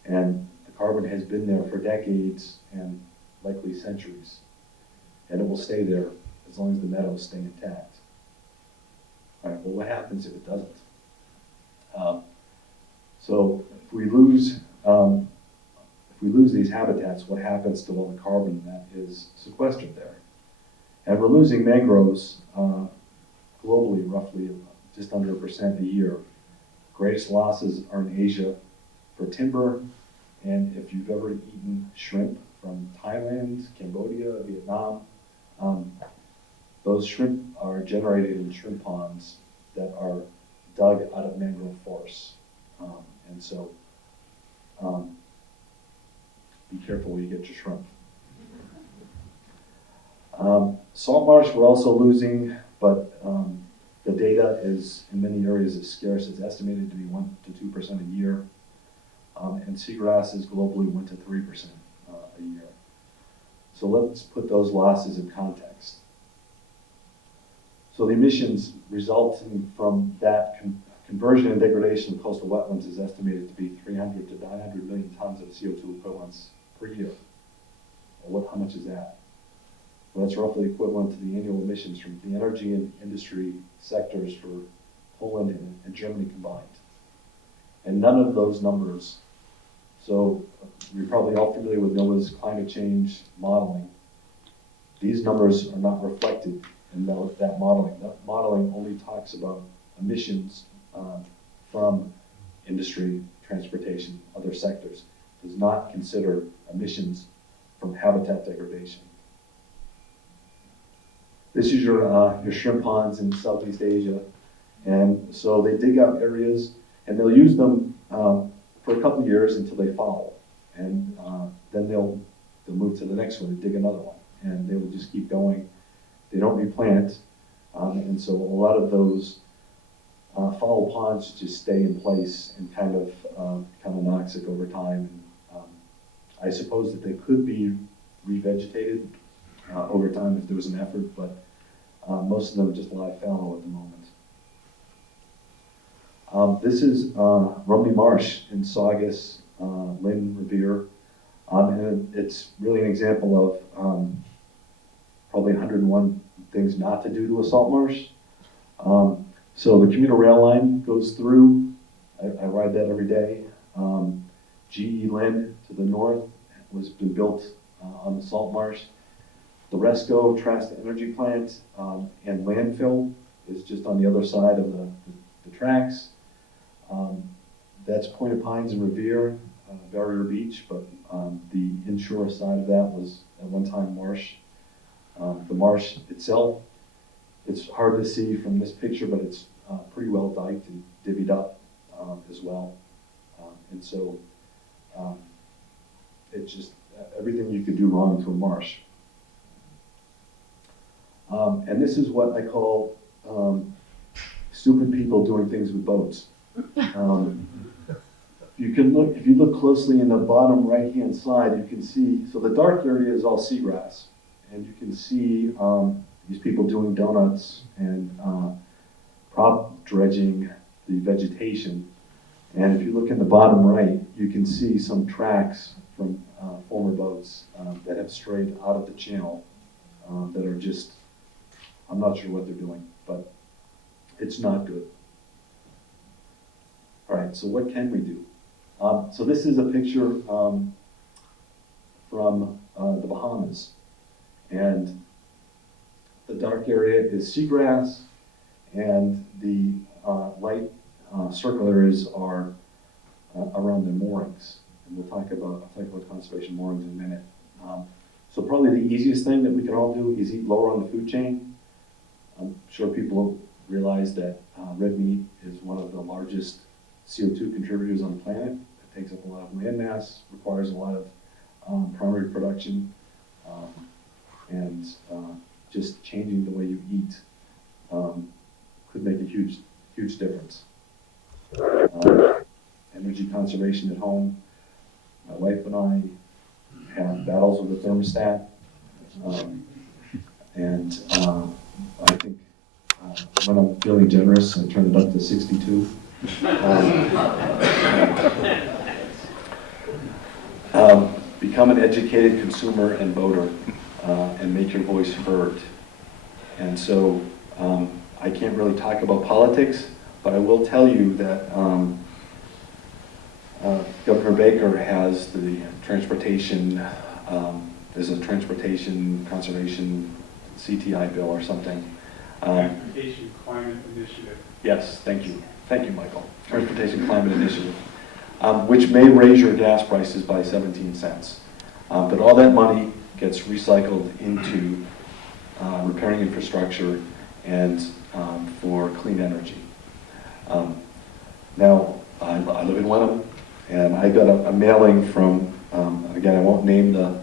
And the carbon has been there for decades and likely centuries, and it will stay there as long as the meadows stay intact. All right, well, what happens if it doesn't? So if we lose these habitats, what happens to all the carbon that is sequestered there? And we're losing mangroves globally, roughly just under 1% a year. Greatest losses are in Asia for timber, and if you've ever eaten shrimp from Thailand, Cambodia, Vietnam, those shrimp are generated in shrimp ponds that are dug out of mangrove forests. And so be careful where you get your shrimp. Salt marsh we're also losing, but the data is in many areas is scarce. It's estimated to be 1 to 2% a year. And seagrass is globally 1 to 3% a year. So let's put those losses in context. So the emissions resulting from that conversion and degradation of coastal wetlands is estimated to be 300 to 900 million tons of CO2 equivalents per year. Well, how much is that? Well, that's roughly equivalent to the annual emissions from the energy and industry sectors for Poland and Germany combined. And none of those numbers, so you're probably all familiar with NOAA's climate change modeling. These numbers are not reflected in that modeling. That modeling only talks about emissions from industry, transportation, other sectors. It does not consider emissions from habitat degradation. This is your shrimp ponds in Southeast Asia. And so they dig out areas and they'll use them for a couple of years until they foul. And then they'll move to the next one and dig another one. And they will just keep going. They don't replant. And so a lot of those foul ponds just stay in place and kind of become anoxic over time. And, I suppose that they could be revegetated over time if there was an effort, but most of them just lie fallow at the moment. This is Rumney Marsh in Saugus, Lynn Revere, and it's really an example of probably 101 things not to do to a salt marsh. So the commuter rail line goes through. I ride that every day. GE Lynn to the north was been built on the salt marsh. The Resco Trasta Energy Plant and landfill is just on the other side of the tracks. That's Point of Pines and Revere, Barrier Beach, but the inshore side of that was at one time marsh. The marsh itself, it's hard to see from this picture, but it's pretty well diked and divvied up as well. And so it's just everything you could do wrong to a marsh. And this is what I call stupid people doing things with boats. If you look closely in the bottom right-hand side, you can see, so the dark area is all seagrass. And you can see these people doing donuts and prop dredging the vegetation. And if you look in the bottom right, you can see some tracks from former boats that have strayed out of the channel that are just, I'm not sure what they're doing, but it's not good. All right, so what can we do? So this is a picture from the Bahamas. And the dark area is seagrass, and the light circle areas are around their moorings. And I'll talk about conservation moorings in a minute. So probably the easiest thing that we can all do is eat lower on the food chain. I'm sure people realize that red meat is one of the largest CO2 contributors on the planet. It takes up a lot of land mass, requires a lot of primary production, and just changing the way you eat could make a huge difference. Energy conservation at home. My wife and I have battles with the thermostat, and I think when I'm feeling generous, I turn it up to 62. Become an educated consumer and voter, and make your voice heard. And so I can't really talk about politics, but I will tell you that Governor Baker has the transportation, there's a transportation conservation CTI bill or something. Transportation Climate Initiative. Yes, thank you. Thank you, Michael. Transportation Climate Initiative, which may raise your gas prices by 17 cents. But all that money gets recycled into repairing infrastructure and for clean energy. Now, I live in Wenham, and I got a mailing from, again, I won't name the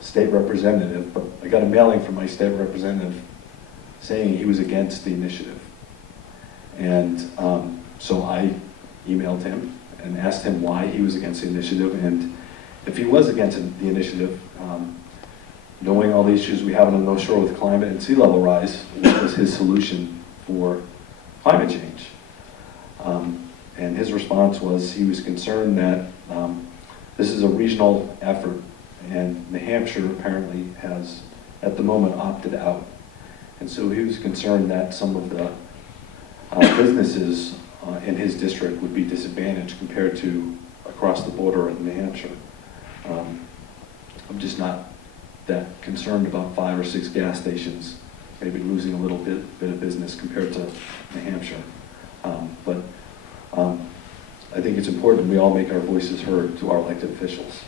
state representative, but I got a mailing from my state representative saying he was against the initiative. And so I emailed him and asked him why he was against the initiative, and if he was against the initiative, knowing all the issues we have on the North Shore with climate and sea level rise, what was his solution for climate change? And his response was he was concerned that this is a regional effort, and New Hampshire apparently has, at the moment, opted out. And so he was concerned that some of the businesses in his district would be disadvantaged compared to across the border in New Hampshire. I'm just not that concerned about 5 or 6 gas stations maybe losing a little bit of business compared to New Hampshire. But I think it's important we all make our voices heard to our elected officials,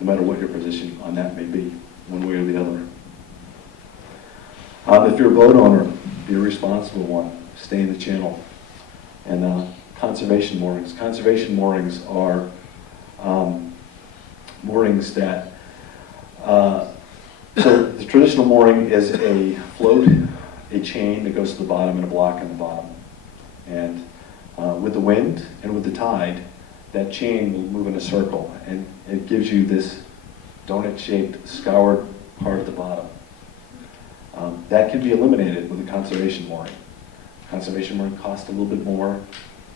no matter what your position on that may be, one way or the other. If you're a boat owner, be a responsible one. Stay in the channel. And conservation moorings. Conservation moorings are moorings that, so the traditional mooring is a float, a chain that goes to the bottom and a block on the bottom. And with the wind and with the tide, that chain will move in a circle, and it gives you this donut-shaped scoured part at the bottom. That can be eliminated with a conservation mooring. Conservation mooring costs a little bit more.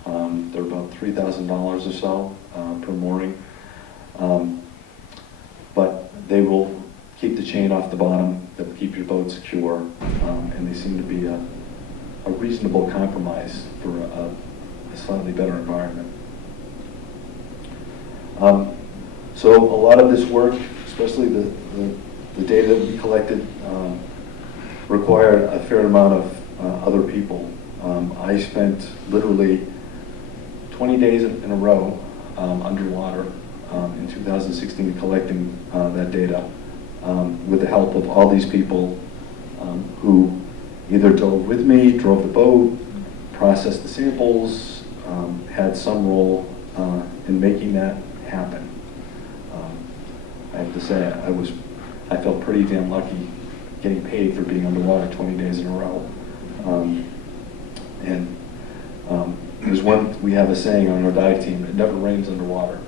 They're about $3,000 or so per mooring. But they will keep the chain off the bottom, they'll keep your boat secure, and they seem to be a reasonable compromise for a slightly better environment. So a lot of this work, especially the data that we collected, required a fair amount of other people. I spent literally 20 days in a row underwater in 2016, collecting that data with the help of all these people who either dove with me, drove the boat, processed the samples, had some role in making that happen. I have to say, I felt pretty damn lucky getting paid for being underwater 20 days in a row. There's one, we have a saying on our dive team, it never rains underwater.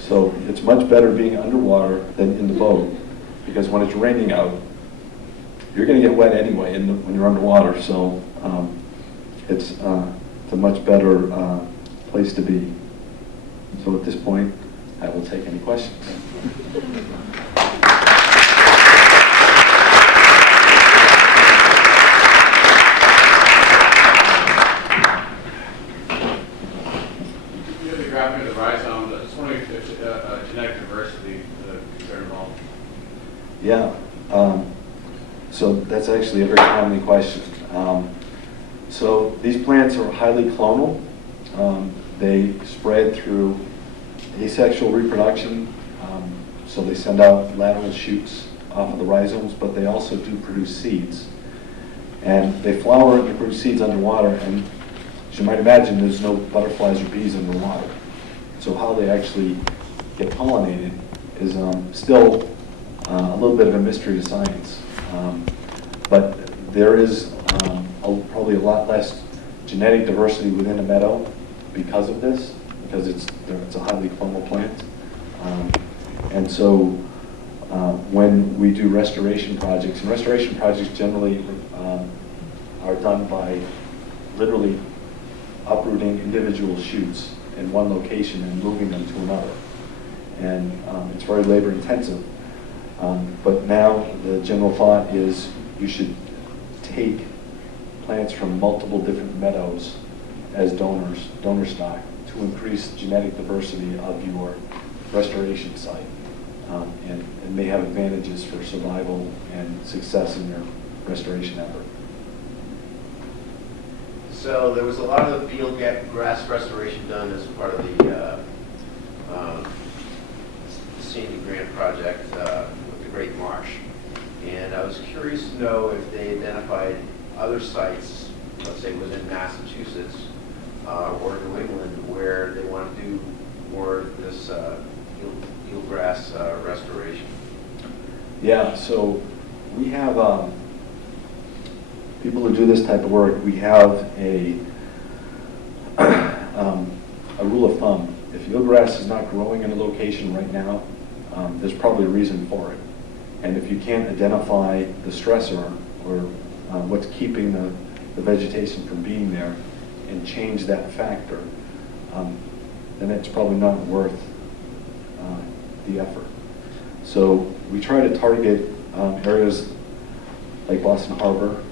So it's much better being underwater than in the boat, because when it's raining out, you're going to get wet anyway when you're underwater. So it's a much better place to be. So at this point, I will take any questions. You have the graph of the rhizome. I just wondering if genetic diversity is a concern at all. Yeah. So that's actually a very timely question. So these plants are highly clonal. They spread through asexual reproduction. So they send out lateral shoots off of the rhizomes, but they also do produce seeds. And they flower and produce seeds underwater, and as you might imagine, there's no butterflies or bees underwater. So how they actually get pollinated is still a little bit of a mystery to science. But there is probably a lot less genetic diversity within a meadow because of this, because it's a highly clonal plant. And so when we do restoration projects, and restoration projects generally are done by literally uprooting individual shoots in one location and moving them to another. And it's very labor intensive. But now the general thought is you should take plants from multiple different meadows as donor stock, to increase genetic diversity of your restoration site. And it may have advantages for survival and success in your restoration effort. So there was a lot of the field grass restoration done as part of the Sandy Grant project with the Great Marsh. And I was curious to know if they identified other sites, let's say within Massachusetts or New England, where they want to do more of this eelgrass restoration. Yeah, so we have people who do this type of work. We have a rule of thumb. If eelgrass is not growing in a location right now, there's probably a reason for it. And if you can't identify the stressor or what's keeping the vegetation from being there and change that factor, then it's probably not worth the effort. So we try to target areas like Boston Harbor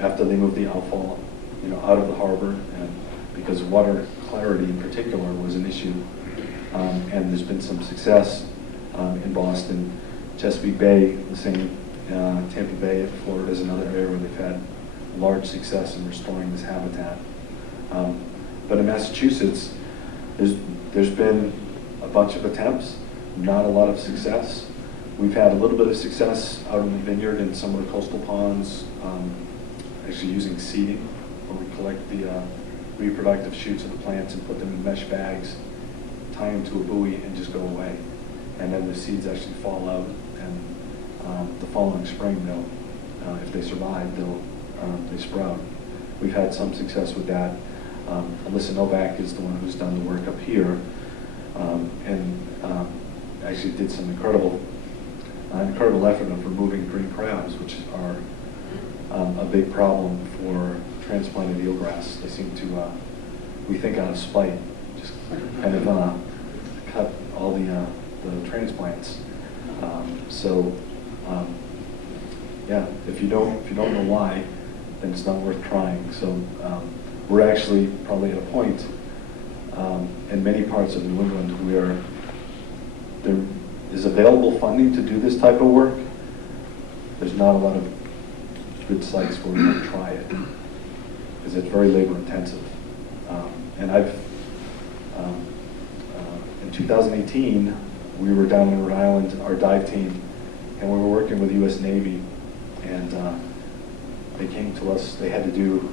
after they move the outfall, out of the harbor, and because water clarity in particular was an issue, and there's been some success in Boston. Chesapeake Bay, the same. Tampa Bay, Florida is another area where they've had large success in restoring this habitat. But in Massachusetts, there's been a bunch of attempts, not a lot of success. We've had a little bit of success out in the vineyard in some of the coastal ponds, actually using seeding, where we collect the reproductive shoots of the plants and put them in mesh bags, tie them to a buoy, and just go away. And then the seeds actually fall out, and the following spring, if they survive, they sprout. We've had some success with that. Alyssa Novak is the one who's done the work up here, and actually did some incredible effort of removing green crabs, which are a big problem for transplanted eelgrass. They seem to, we think out of spite, just kind of cut all the transplants. Yeah, if you don't know why, then it's not worth trying. So we're actually probably at a point in many parts of New England where there is available funding to do this type of work. There's not a lot of good sites where we can try it because it's very labor intensive. And I've, in 2018, we were down in Rhode Island, our dive team, and we were working with the U.S. Navy, and they came to us. They had to do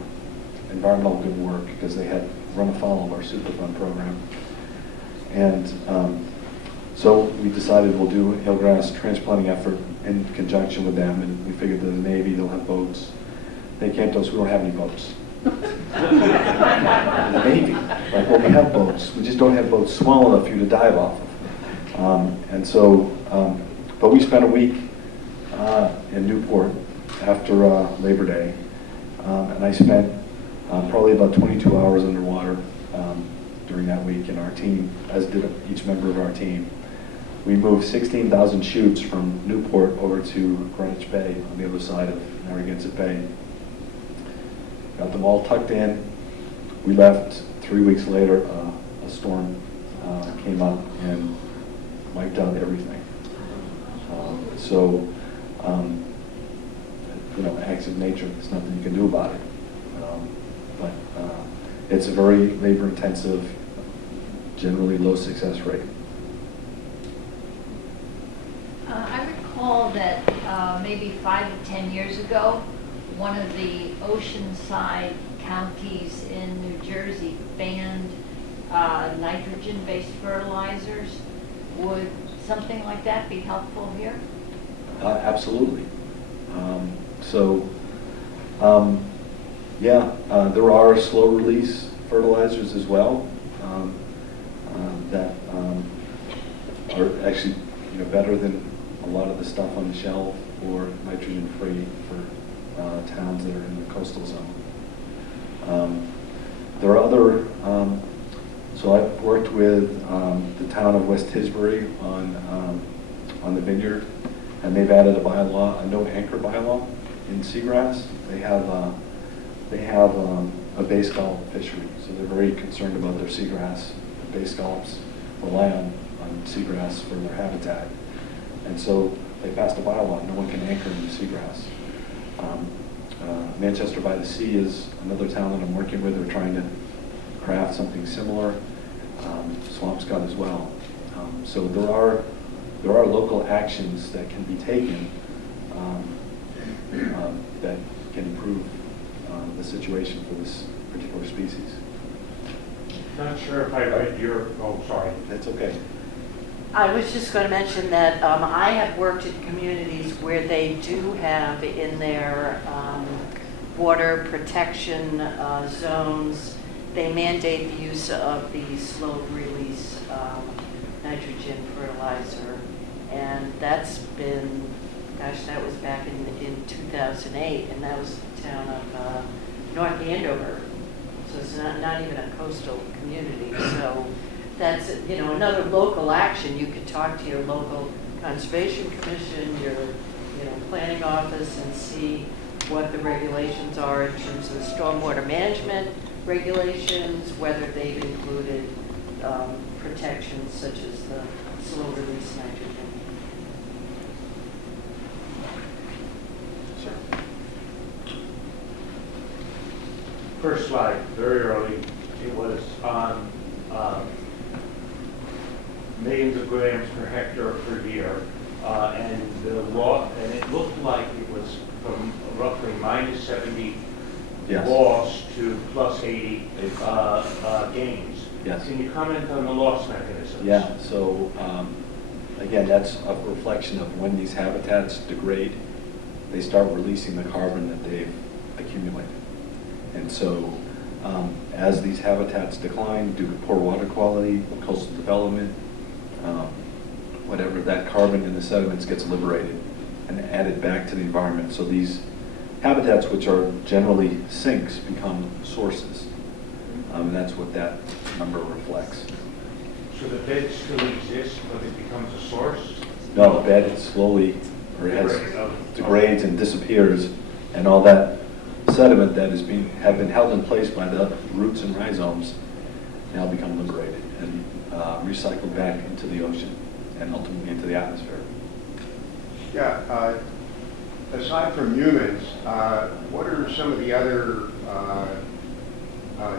environmental good work because they had run afoul of our Superfund program. And so we decided we'll do eelgrass transplanting effort in conjunction with them, and we figured that the Navy, they'll have boats. They came to us, we don't have any boats. The Navy, like, well, we have boats, we just don't have boats small enough for you to dive off of. And so, but we spent a week in Newport after Labor Day, and I spent probably about 22 hours underwater during that week, and our team, as did each member of our team. We moved 16,000 chutes from Newport over to Greenwich Bay on the other side of Narragansett Bay. Got them all tucked in. We left 3 weeks later. A storm came up and wiped out everything. You know, acts of nature, there's nothing you can do about it. But it's a very labor-intensive, generally low success rate. I recall that maybe 5 to 10 years ago, one of the oceanside counties in New Jersey banned nitrogen-based fertilizers. Would something like that be helpful here? Absolutely. There are slow-release fertilizers as well that are actually, you know, better than a lot of the stuff on the shelf, or nitrogen-free for towns that are in the coastal zone. There are other. So I've worked with the town of West Tisbury on the vineyard, and they've added a bylaw, a no anchor bylaw in seagrass. They have a bay scallop fishery, so they're very concerned about their seagrass. The bay scallops rely on seagrass for their habitat, and so they passed a bylaw: no one can anchor in the seagrass. Manchester by the Sea is another town that I'm working with. They're trying to craft something similar. Swampscott as well. So there are local actions that can be taken that can improve the situation for this particular species. Not sure if I read your, oh, sorry. That's okay. I was just going to mention that I have worked in communities where they do have in their water protection zones, they mandate the use of the slow-release nitrogen fertilizer. And that's been, gosh, that was back in 2008, and that was the town of North Andover. So it's not even a coastal community. So that's, you know, another local action. You could talk to your local conservation commission, your, you know, planning office, and see what the regulations are in terms of the stormwater management regulations, whether they've included protections such as the slow release nitrogen. First slide, very early, it was on millions of grams per hectare per year, and it looked like it was from roughly -70 Yes. loss to +80 gains. Yes. Can you comment on the loss mechanisms? Yeah. So again, that's a reflection of when these habitats degrade, they start releasing the carbon that they've accumulated. And so as these habitats decline due to poor water quality, coastal development, whatever, that carbon in the sediments gets liberated and added back to the environment. So these habitats, which are generally sinks, become sources. And that's what that number reflects. So the bed still exists, but it becomes a source? No, the bed slowly, or degrades and disappears, and all that sediment that have been held in place by the roots and rhizomes now become liberated and recycled back into the ocean and ultimately into the atmosphere. Yeah, aside from humans, what are some of the other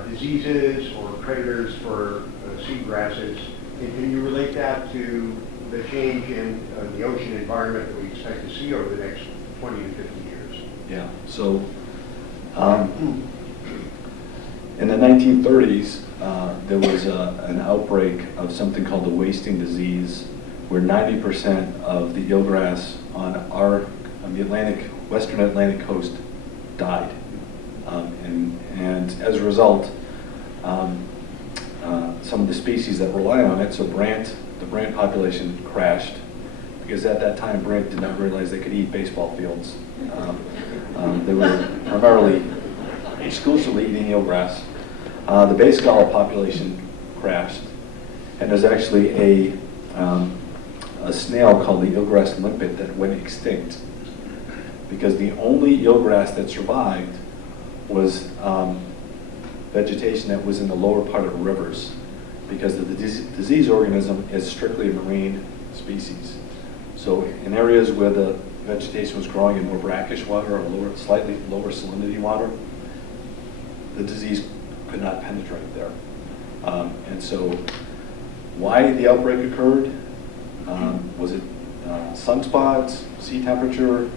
diseases or predators for seagrasses. And can you relate that to the change in the ocean environment that we expect to see over the next 20 to 50 years? Yeah, so in the 1930s, there was an outbreak of something called the wasting disease, where 90% of the eelgrass on the western Atlantic coast died. And as a result, some of the species that rely on it, so the brant population crashed, because at that time brant did not realize they could eat baseball fields. They were primarily exclusively eating eelgrass. The bay scallop population crashed, and there's actually a snail called the eelgrass limpet that went extinct, because the only eelgrass that survived was vegetation that was in the lower part of rivers, because the disease organism is strictly a marine species. So in areas where the vegetation was growing in more brackish water or slightly lower salinity water, the disease could not penetrate there. And so why the outbreak occurred, was it sunspots, sea temperature,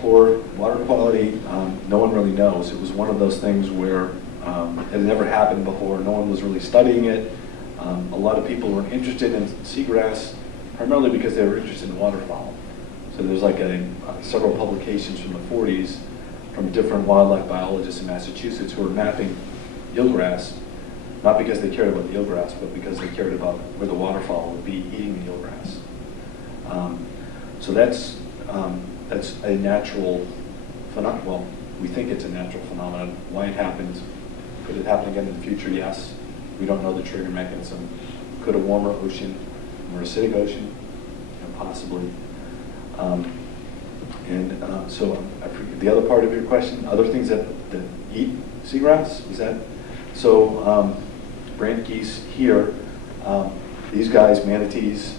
poor water quality? No one really knows. It was one of those things where it had never happened before. No one was really studying it. A lot of people were interested in seagrass primarily because they were interested in waterfowl. So there's like several publications from the 40s from different wildlife biologists in Massachusetts who were mapping eelgrass, not because they cared about the eelgrass, but because they cared about where the waterfowl would be eating the eelgrass. So that's a natural phenomenon. Well, we think it's a natural phenomenon. Why it happened? Could it happen again in the future? Yes. We don't know the trigger mechanism. Could a warmer ocean, more acidic ocean? Possibly. So I forget the other part of your question. Other things that eat seagrass, is that? So brant geese here, these guys, manatees,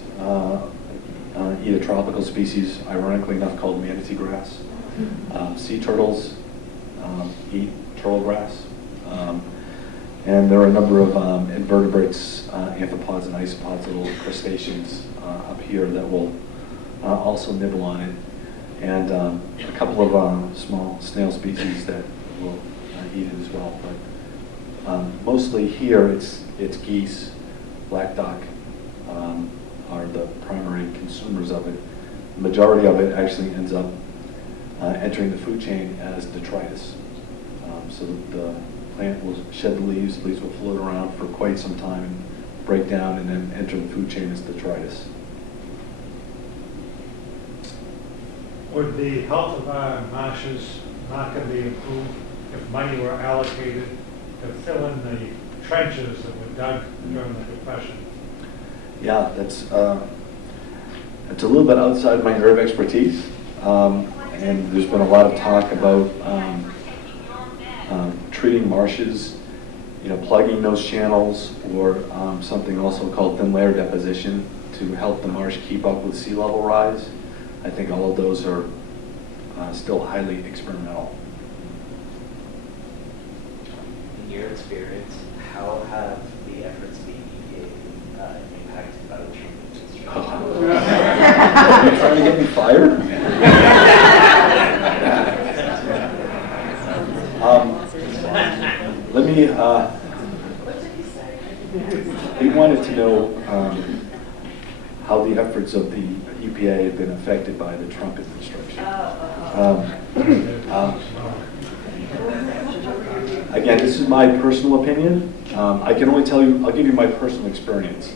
eat a tropical species, ironically enough, called manatee grass. Sea turtles eat turtle grass. And there are a number of invertebrates, amphipods and isopods, little crustaceans up here that will also nibble on it. And a couple of small snail species that will eat it as well. But mostly here it's geese, black duck are the primary consumers of it. The majority of it actually ends up entering the food chain as detritus. So the plant will shed the leaves will float around for quite some time and break down and then enter the food chain as detritus. Would the health of our marshes markedly improve if money were allocated to fill in the trenches that were dug during the Depression? Yeah, that's a little bit outside my area of expertise, and there's been a lot of talk about treating marshes, plugging those channels, or something also called thin layer deposition to help the marsh keep up with sea level rise. I think all of those are still highly experimental. In your experience, how have the efforts of the EPA impacted by the Trump administration? Are you trying to get me fired? Let me, we wanted to know how the efforts of the EPA have been affected by the Trump administration. Again, this is my personal opinion. I can only tell you, I'll give you my personal experience.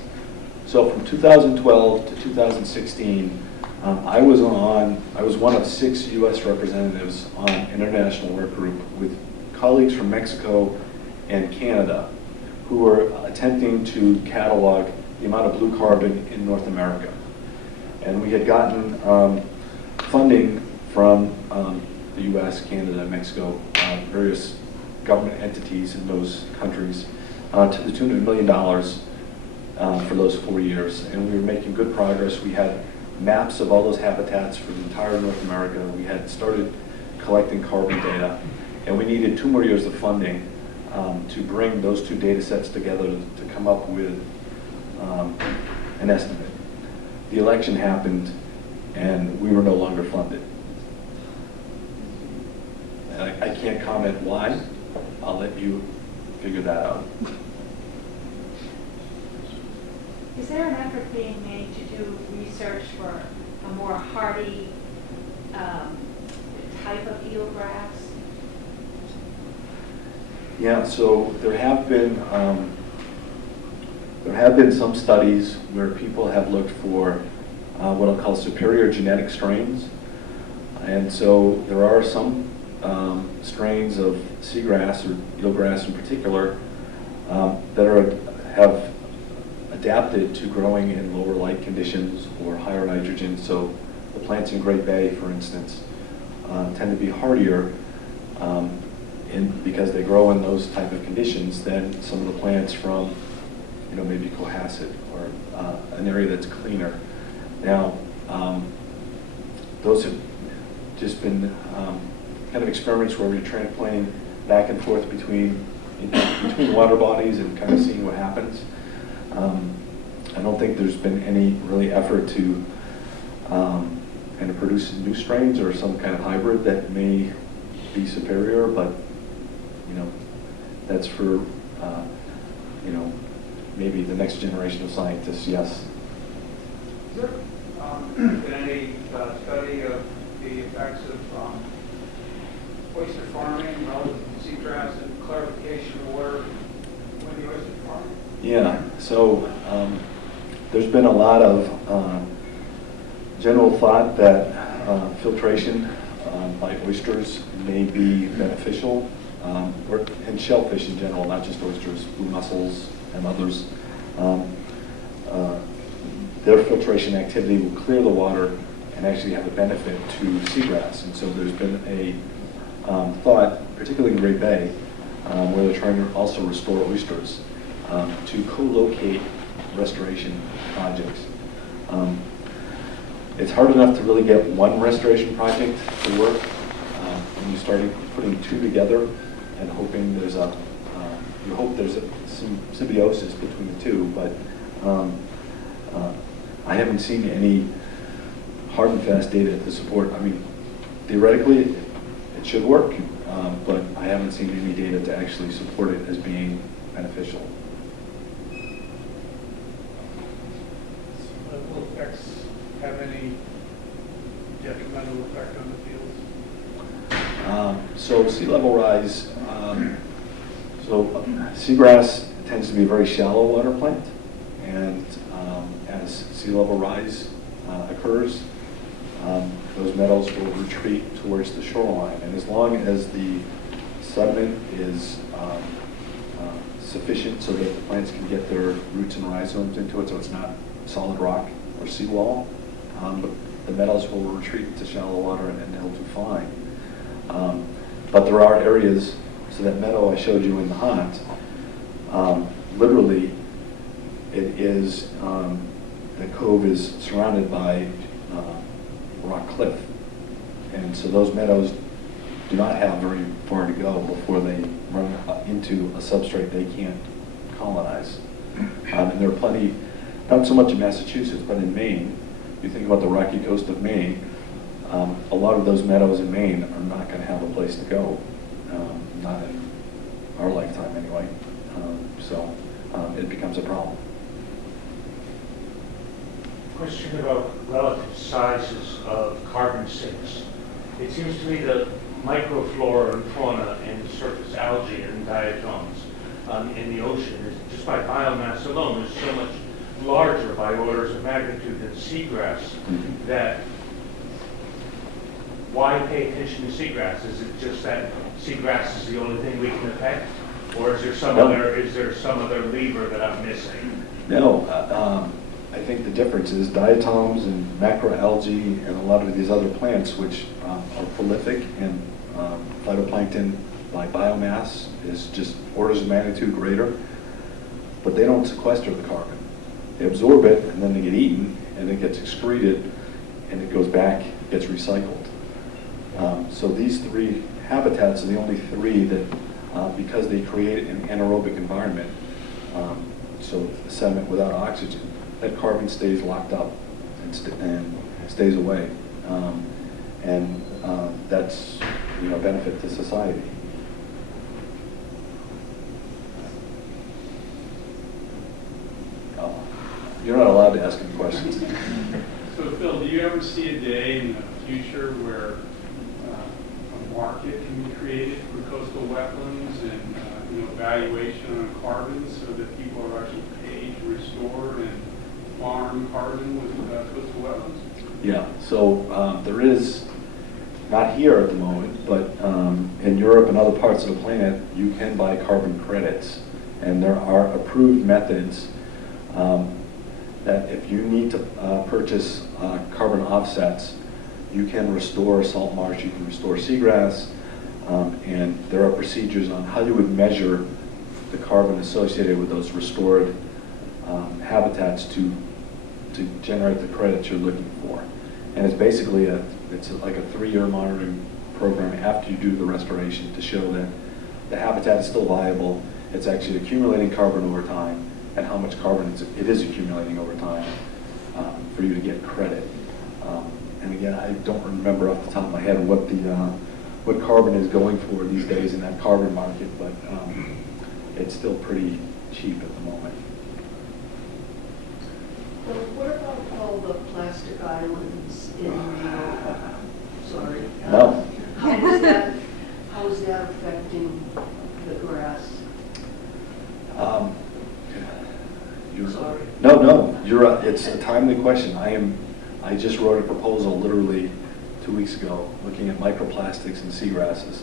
So from 2012 to 2016, I was one of 6 U.S. representatives on international work group with colleagues from Mexico and Canada who were attempting to catalog the amount of blue carbon in North America. And we had gotten funding from the U.S., Canada, and Mexico, various government entities in those countries, to the tune of $1 million for those 4 years. And we were making good progress. We had maps of all those habitats for the entire North America. We had started collecting carbon data. And we needed 2 more years of funding to bring those 2 data sets together to come up with an estimate. The election happened and we were no longer funded. And I can't comment why. I'll let you figure that out. Is there an effort being made to do research for a more hardy type of eelgrass? Yeah, so there have been some studies where people have looked for what I'll call superior genetic strains, and so there are some strains of seagrass or eelgrass in particular that have adapted to growing in lower light conditions or higher nitrogen. So the plants in Great Bay, for instance, tend to be hardier because they grow in those type of conditions than some of the plants from, maybe Cohasset or an area that's cleaner. Now, those have just been kind of experiments where we're transplanting back and forth between water bodies and kind of seeing what happens. I don't think there's been any really effort to kind of produce new strains or some kind of hybrid that may be superior, but that's for maybe the next generation of scientists. Yes. Is there been any study of the effects of oyster farming relative to seagrass and clarification of water when the oyster farming? Yeah, so there's been a lot of general thought that filtration by oysters may be beneficial, and shellfish in general, not just oysters, blue mussels and others. Their filtration activity will clear the water and actually have a benefit to seagrass. And so there's been a thought, particularly in Great Bay, where they're trying to also restore oysters, to co-locate restoration projects. It's hard enough to really get one restoration project to work when you start putting 2 together and hoping you hope there's some symbiosis between the 2, but I haven't seen any hard and fast data to support. I mean, theoretically, it should work, but I haven't seen any data to actually support it as being beneficial. Will effects have any detrimental effect on the fields? So sea level rise, seagrass tends to be a very shallow water plant, and as sea level rise occurs, those meadows will retreat towards the shoreline. And as long as the sediment is sufficient so that the plants can get their roots and rhizomes into it, so it's not solid rock or seawall, the meadows will retreat to shallow water and they'll do fine. But there are areas, so that meadow I showed you in the hunt, literally it is, the cove is surrounded by rock cliff. And so those meadows do not have very far to go before they run into a substrate they can't colonize. And there are plenty, not so much in Massachusetts, but in Maine. If you think about the rocky coast of Maine, a lot of those meadows in Maine are not going to have a place to go, not in our lifetime anyway. So it becomes a problem. Question about relative sizes of carbon sinks. It seems to me the microflora and fauna and surface algae and diatoms in the ocean is, just by biomass alone, is so much larger by orders of magnitude than seagrass that why pay attention to seagrass? Is it just that seagrass is the only thing we can affect, or is there some other lever that I'm missing? No, I think the difference is diatoms and macroalgae and a lot of these other plants, which are prolific, and phytoplankton by biomass is just orders of magnitude greater, but they don't sequester the carbon. They absorb it and then they get eaten and it gets excreted and it goes back, gets recycled. So these three habitats are the only three that, because they create an anaerobic environment, so sediment without oxygen, that carbon stays locked up and stays away. And that's, a benefit to society. You're not allowed to ask any questions. So Phil, do you ever see a day in the future where a market can be created for coastal wetlands and valuation on carbon so that people are actually paid to restore and farm carbon with coastal wetlands? Yeah, so there is, not here at the moment, but in Europe and other parts of the planet, you can buy carbon credits. And there are approved methods that if you need to purchase carbon offsets, you can restore salt marsh, you can restore seagrass, and there are procedures on how you would measure the carbon associated with those restored habitats to generate the credits you're looking for. And it's basically it's like a 3-year monitoring program after you do the restoration to show that the habitat is still viable, it's actually accumulating carbon over time, and how much carbon it is accumulating over time for you to get credit. And again, I don't remember off the top of my head what carbon is going for these days in that carbon market, but it's still pretty cheap at the moment. So what about all the plastic islands in sorry. No. How is that affecting the grass? Sorry. No, it's a timely question. I just wrote a proposal literally 2 weeks ago looking at microplastics in seagrasses.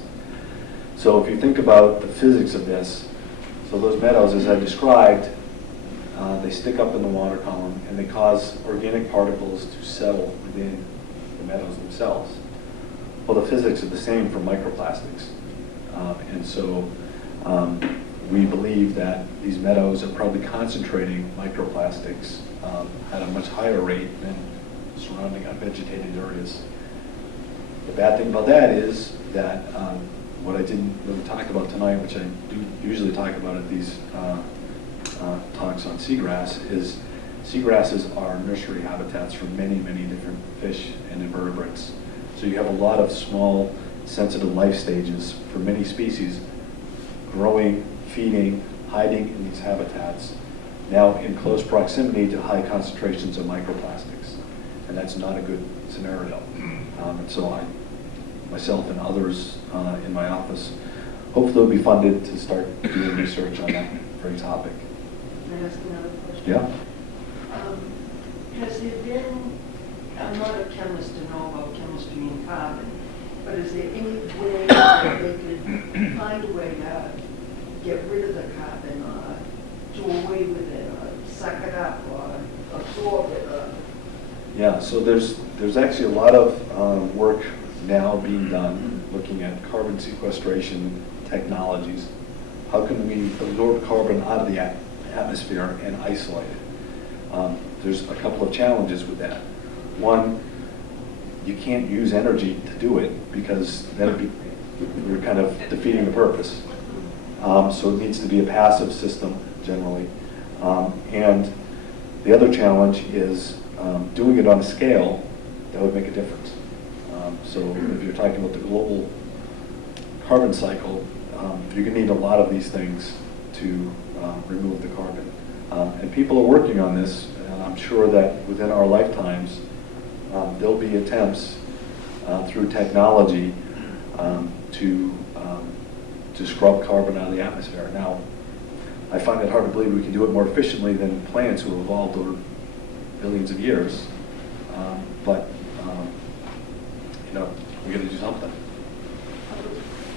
So if you think about the physics of this, so those meadows, as I described, they stick up in the water column and they cause organic particles to settle within the meadows themselves. Well, the physics are the same for microplastics. And so we believe that these meadows are probably concentrating microplastics at a much higher rate than surrounding unvegetated areas. The bad thing about that is that what I didn't really talk about tonight, which I do usually talk about at these talks on seagrass, is seagrasses are nursery habitats for many, many different fish and invertebrates. So you have a lot of small, sensitive life stages for many species growing, feeding, hiding in these habitats, now in close proximity to high concentrations of microplastics. And that's not a good scenario. And so I, myself and others in my office, hopefully will be funded to start doing research on that very topic. Can I ask another question? Yeah. Has there been, I'm not a chemist to know about chemistry and carbon, but is there any way that they could find a way to get rid of the carbon or do away with it or suck it up or absorb it? Yeah, so there's actually a lot of work now being done looking at carbon sequestration technologies. How can we absorb carbon out of the atmosphere and isolate it? There's a couple of challenges with that. One, you can't use energy to do it because then you're kind of defeating the purpose. So it needs to be a passive system generally. And the other challenge is doing it on a scale that would make a difference. So if you're talking about the global carbon cycle, you're going to need a lot of these things to remove the carbon. And people are working on this, and I'm sure that within our lifetimes, there'll be attempts through technology to scrub carbon out of the atmosphere. Now, I find it hard to believe we can do it more efficiently than plants who evolved over billions of years. But we got to do something.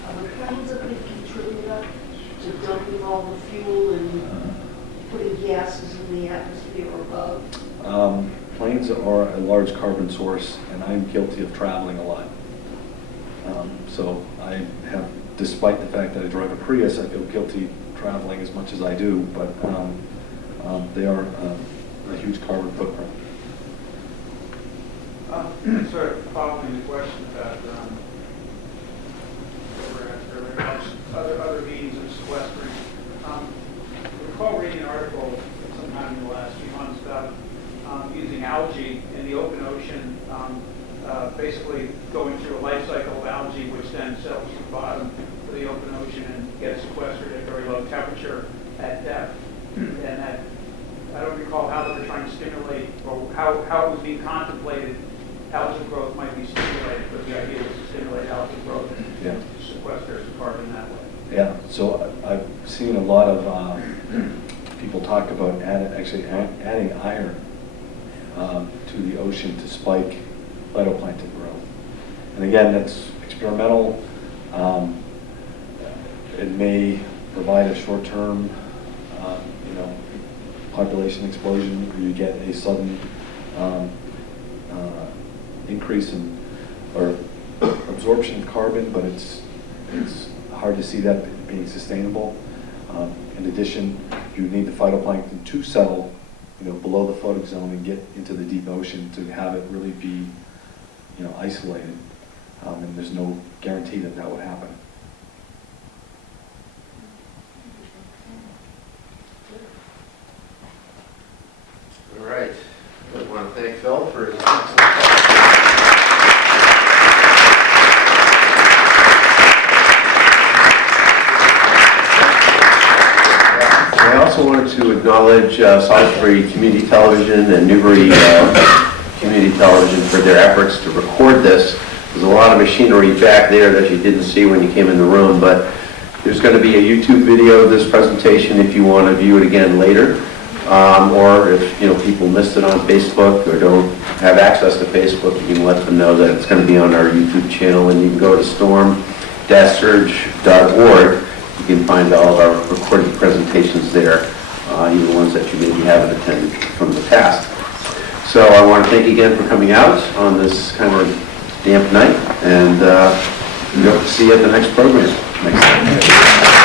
Are the planes a big contributor to dumping all the fuel and putting gases in the atmosphere above? Planes are a large carbon source, and I'm guilty of traveling a lot. So I have, despite the fact that I drive a Prius, I feel guilty traveling as much as I do, but they are a huge carbon footprint. Sort of following the question about then settles to the bottom of the open ocean and gets sequestered at very low temperature at depth. And that, I don't recall how they were trying to stimulate, or how it was being contemplated, algal growth might be stimulated, but the idea was to stimulate algal growth and Yeah. sequester some carbon that way. Yeah, so I've seen a lot of people talk about adding iron to the ocean to spike phytoplankton growth. And again, that's experimental. It may provide a short-term, population explosion, where you get a sudden increase in or absorption of carbon, but it's hard to see that being sustainable. In addition, you need the phytoplankton to settle, below the photic zone and get into the deep ocean to have it really be, isolated. And there's no guarantee that that would happen. All right. I want to thank Phil for his I also wanted to acknowledge Salisbury Community Television and Newbury Community Television for their efforts to record this. There's a lot of machinery back there that you didn't see when you came in the room, but there's going to be a YouTube video of this presentation if you want to view it again later. Or if people missed it on Facebook or don't have access to Facebook, you can let them know that it's going to be on our YouTube channel, and you can go to storm-surge.org. You can find all of our recorded presentations there, even the ones that you maybe haven't attended from the past. So I want to thank you again for coming out on this kind of damp night, and we hope to see you at the next program next time.